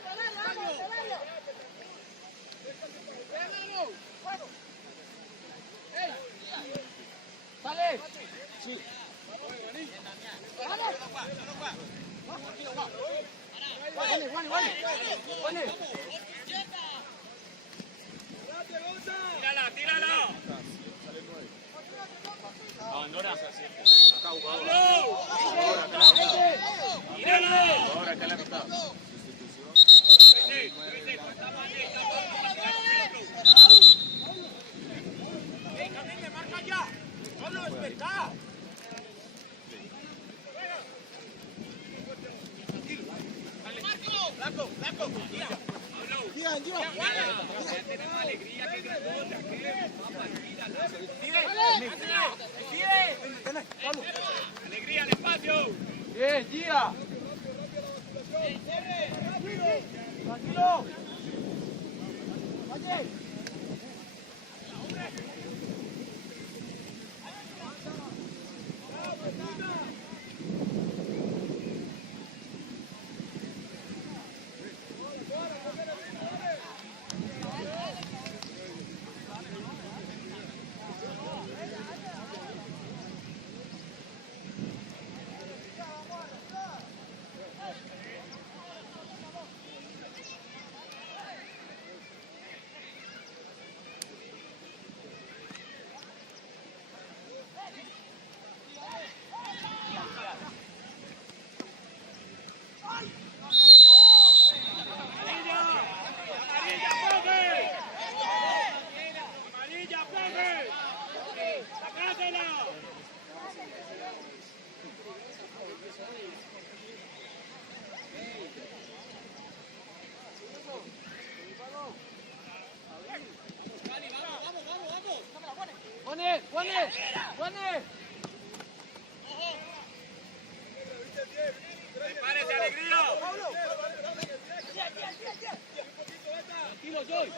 Sale. Vale. Tírala, tírala. Abandona. Tírala. Ahora acá en la mitad. Tenemos alegría, que grandota, alegría al espacio. Bien, Gia. Tranquilo. Oye. Juanes. Prepárese, alegría. Tranquilo, Joy.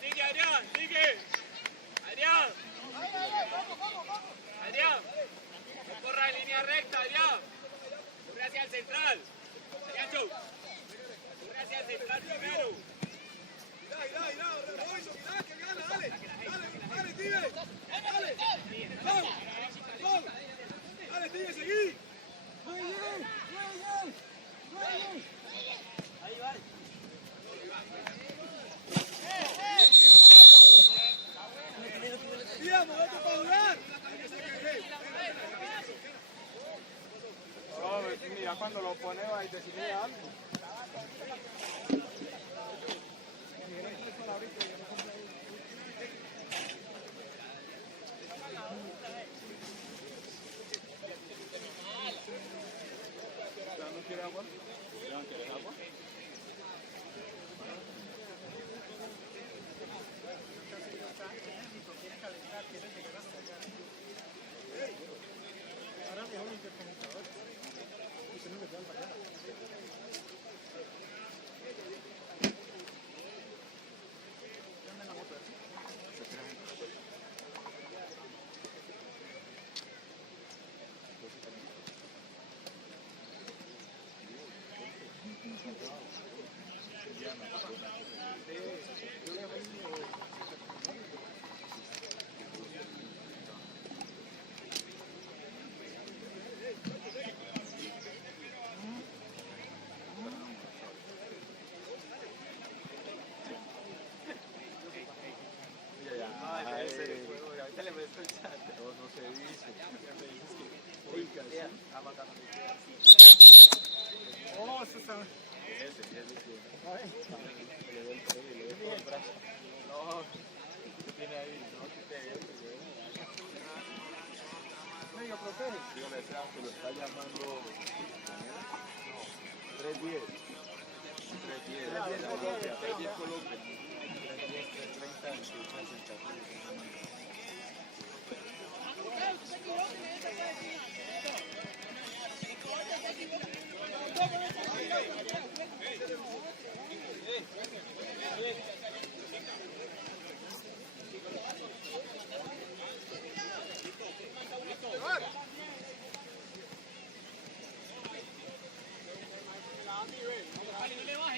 Sigue, Adrián, sigue. Adrián. Adrián. No corra en línea recta, Adrián. Corre hacia el central. Adrián, corre hacia el central primero. Mira, cuando lo pone va y decide algo. ¿No quiere agua? ¿Quieres agua? le presto el chat. No se dice. Me dices que oiga, sí. Oh, eso está. Ese sí. Le doy todo el brazo. No, ¿qué tiene ahí? No, ¿qué te medio protege. Dígale a que lo está llamando 310. 310 Colombia. 310, 330, 28, 60.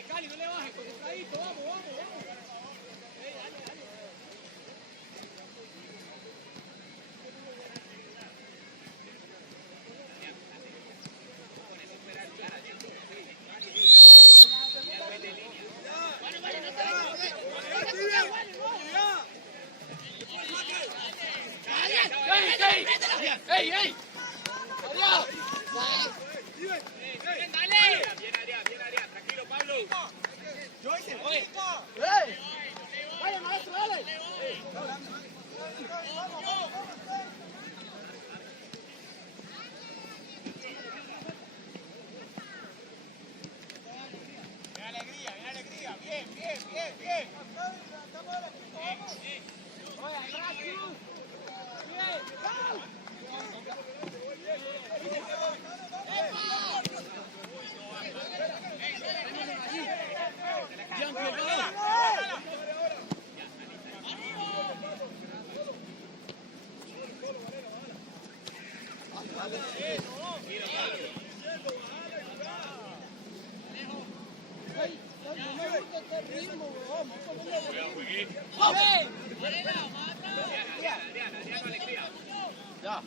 Cali, no le bajes, concentradito, vamos. ¡Ey! Bien, Adrián, tranquilo, Pablo. ¡Vaya, maestro, dale! Ya.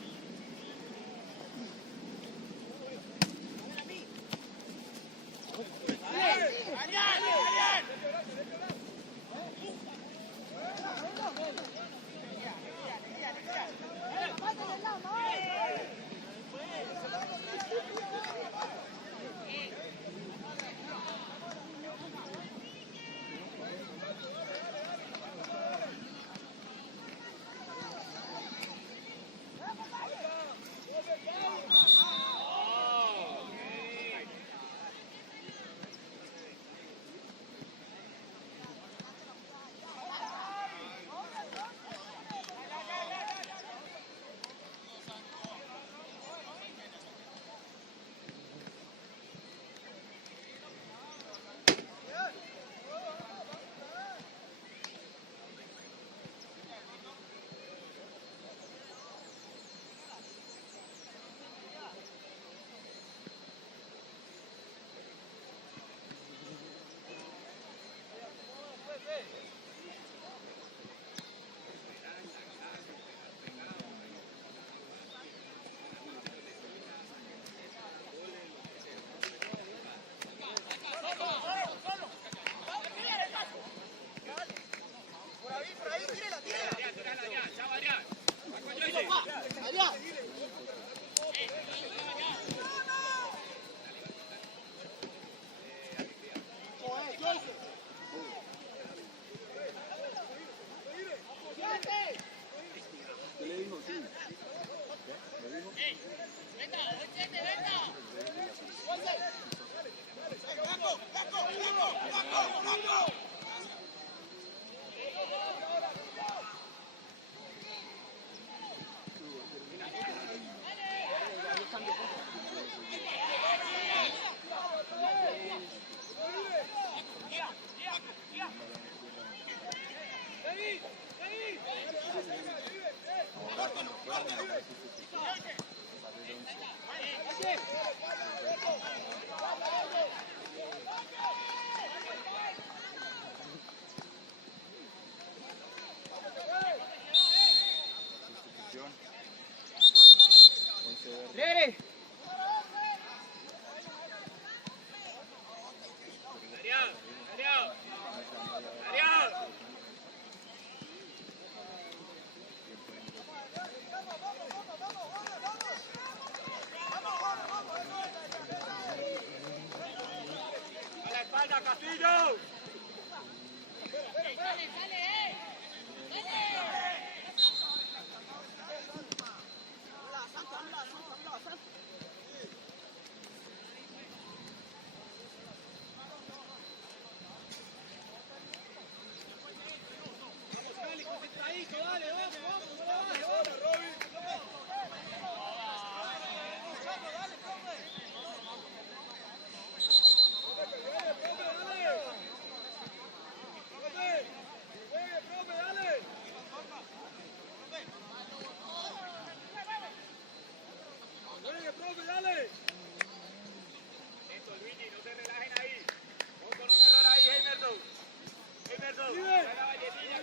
¿Qué le dijo? Sí. ¿Qué? ¿Le dijo? ¡Libre! Adrián. Castillo. Eso, Luigi, no se relajen ahí. Ojo con un error ahí, Heimerson. Heimerson, trae la valletilla.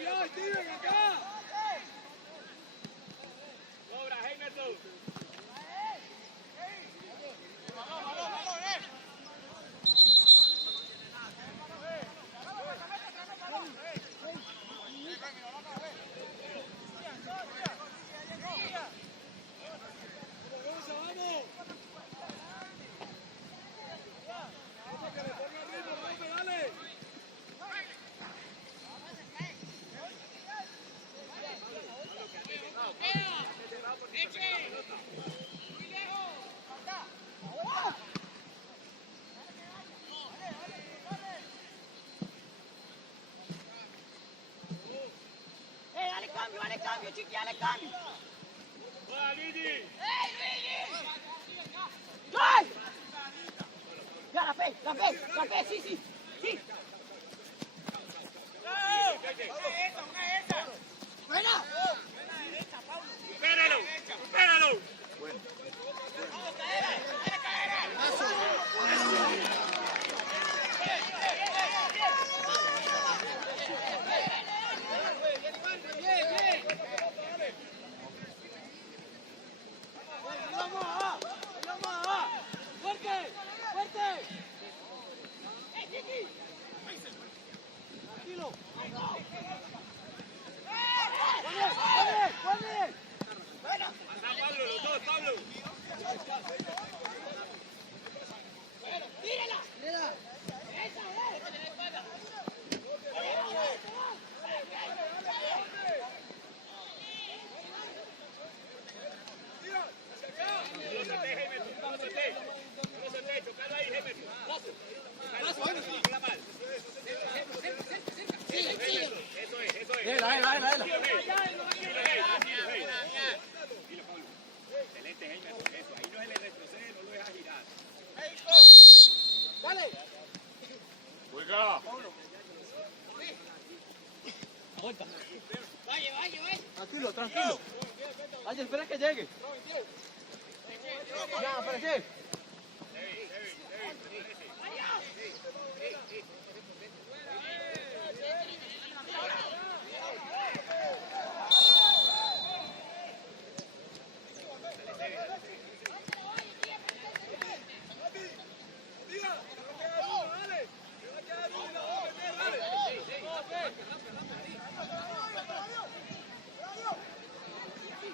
Cobra, Heimerson. Dale cambio, chiqui, dale cambio. ¡Va, Luigi! ¡Ay! Ya, la fe, sí, sí, sí. ¡Buena! ¡Espéralo! ¡Espéralo! ¡Anda, Pablo, los dos, Pablo! No lo solté, Heimerson, no lo solté. No lo solté, chocalo ahí, Heimerson. Chocalo, la mal. Eso es. Excelente, Heimerson, eso. Ahí no se le retrocede, no lo deja girar. ¡Dale! ¡Juega! Tranquilo, tranquilo. Vaya, espera que llegue. Ya, aparece.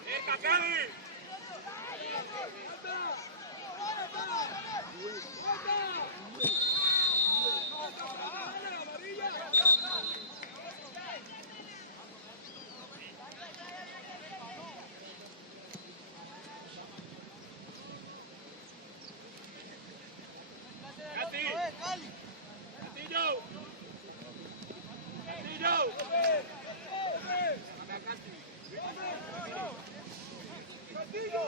¡Cerca, Cali! Castillo.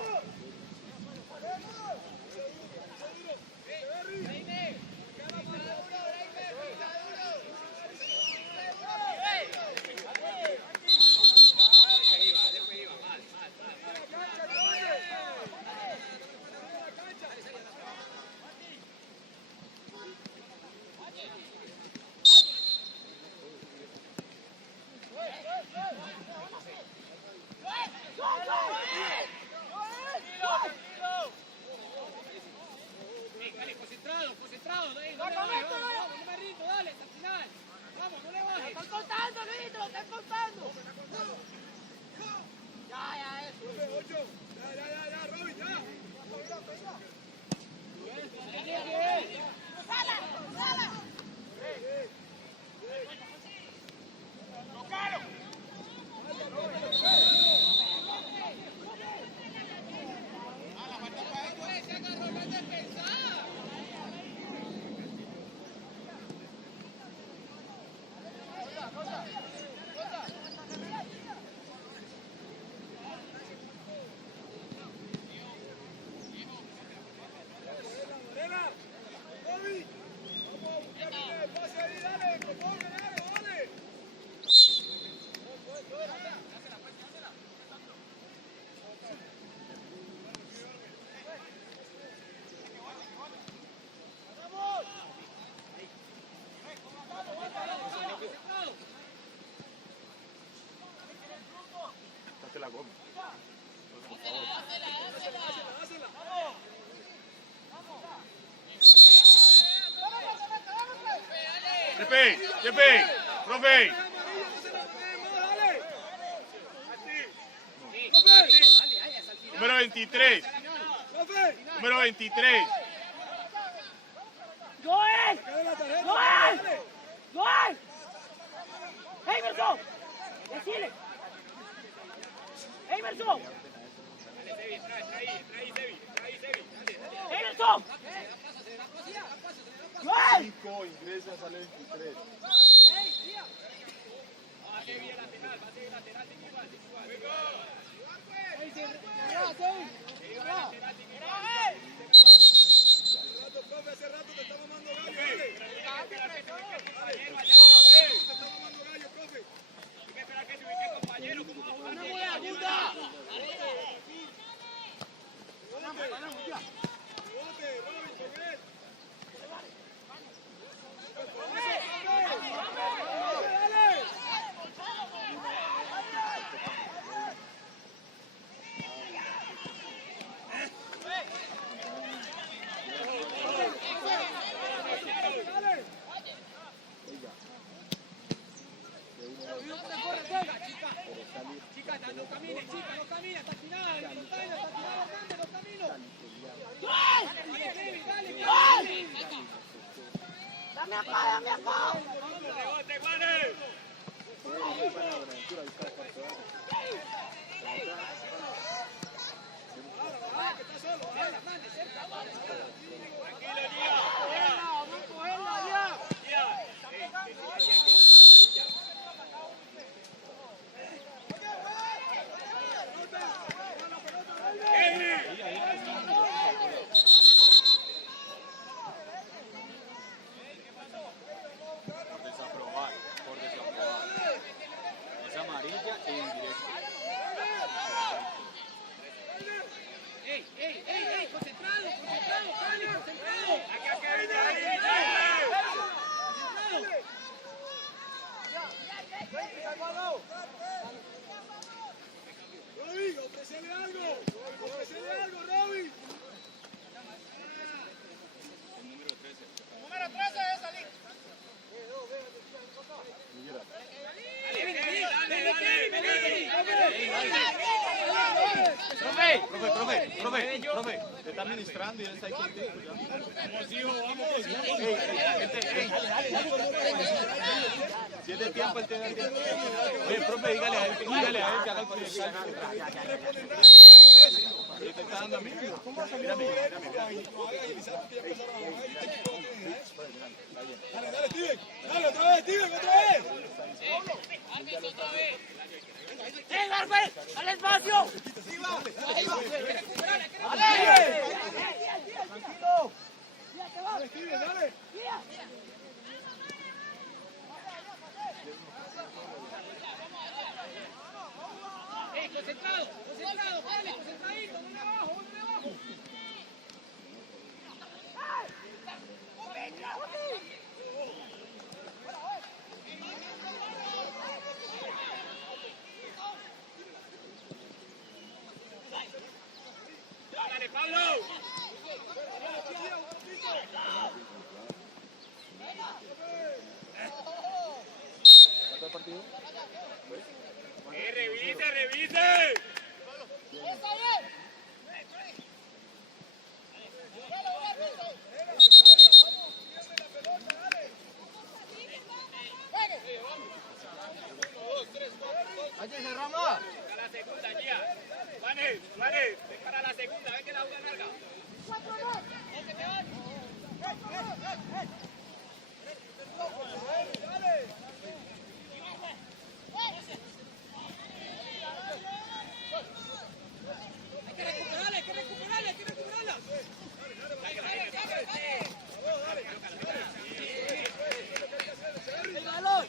a Gómez. Jefe, profe. Número 23. Número 23. ¡Joel! ¡Joel! ¡Joel! ¡Emerson! ¡Decile! ¡Emerson! ¡Emerson! ¡Joel! 5 ingresa, sale 23. Hace rato te estamos mandando gallo. Hay que esperar que te ubique, compañero. ¿Cómo va a jugar? No camine, chica, no camine, hasta el final, hasta el final, Hernández, no camino. ¡Dame acá, dame acá! ¡Rebote, Juanes! Tranquilo, Por desaprobar. Es amarilla e indirecta. ¡Ey! ¡Concentrado! ¡Cali, concentrado! Roby, ofrecele algo, Roby. Número 13 es salir. Profe, te está administrando y él está ahí contigo. Si es de tiempo, él te da tiempo. Oye, profe, dígale a él que haga el proyecto. Pero te está dando a mí. Mírame. Dale, Steven. Dale, otra vez, Steven, otra vez. ¡Garber! ¡Al espacio! ¡Tranquilo! Dale, Steven, dale. Concentrado, Cali, concentradito, ¿dónde abajo? Dale, Pablo. Revise. ¡Váyase, Rama! A la segunda, ya. Juanes, ven para la segunda, ven que la jugada larga. Hay que recuperarla. ¡El balón!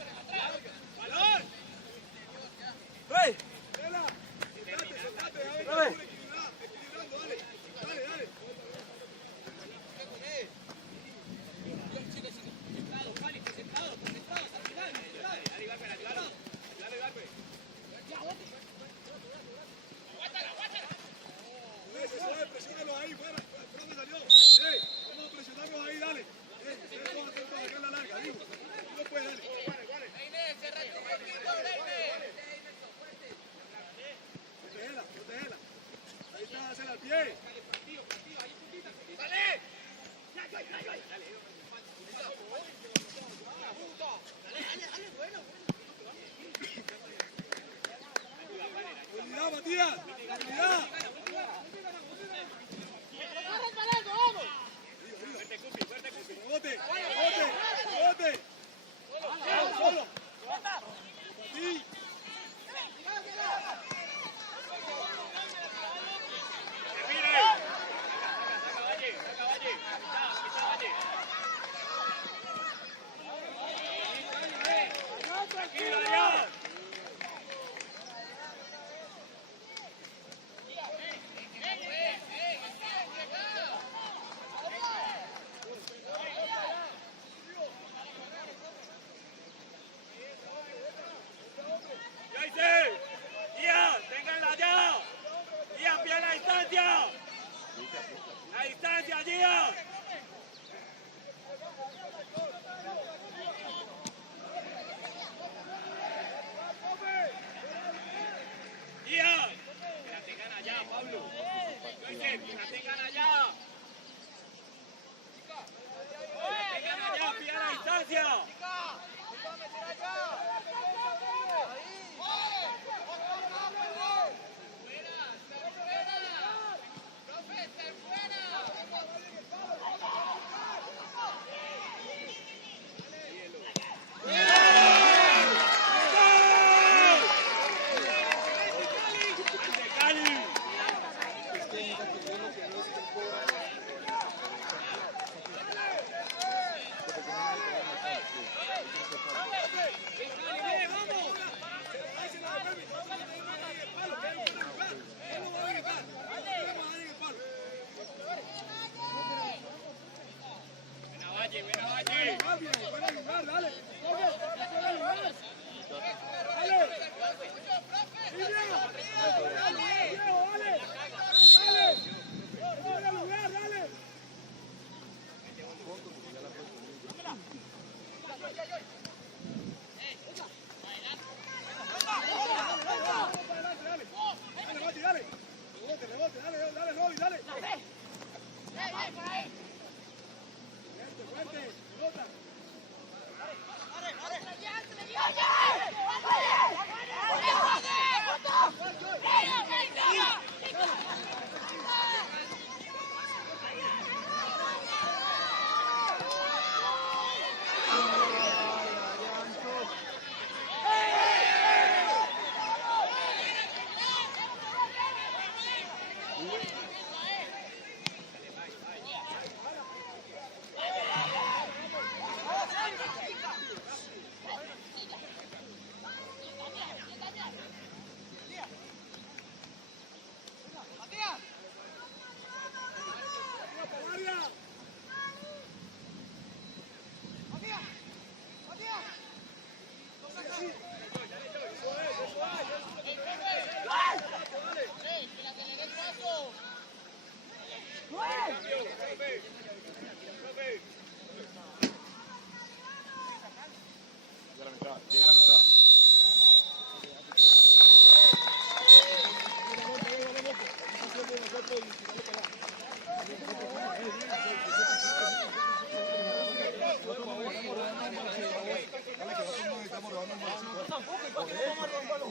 ¡Balón! ¡Ey! Dale. Dale, Ibarbe. pie. ¡Dale! ¡Cuidado, Matías! ¡Cuidado! ¡Bote! ¡Bote! ¡Bote! ¡Solo! ¡Sí! ¡La distancia, Gia! Gia, que la tengan allá, Pablo. Que la tengan allá. Que la tengan allá, pilla la distancia. Llega la mitad. Tampoco, ¿y para qué vamos a robar los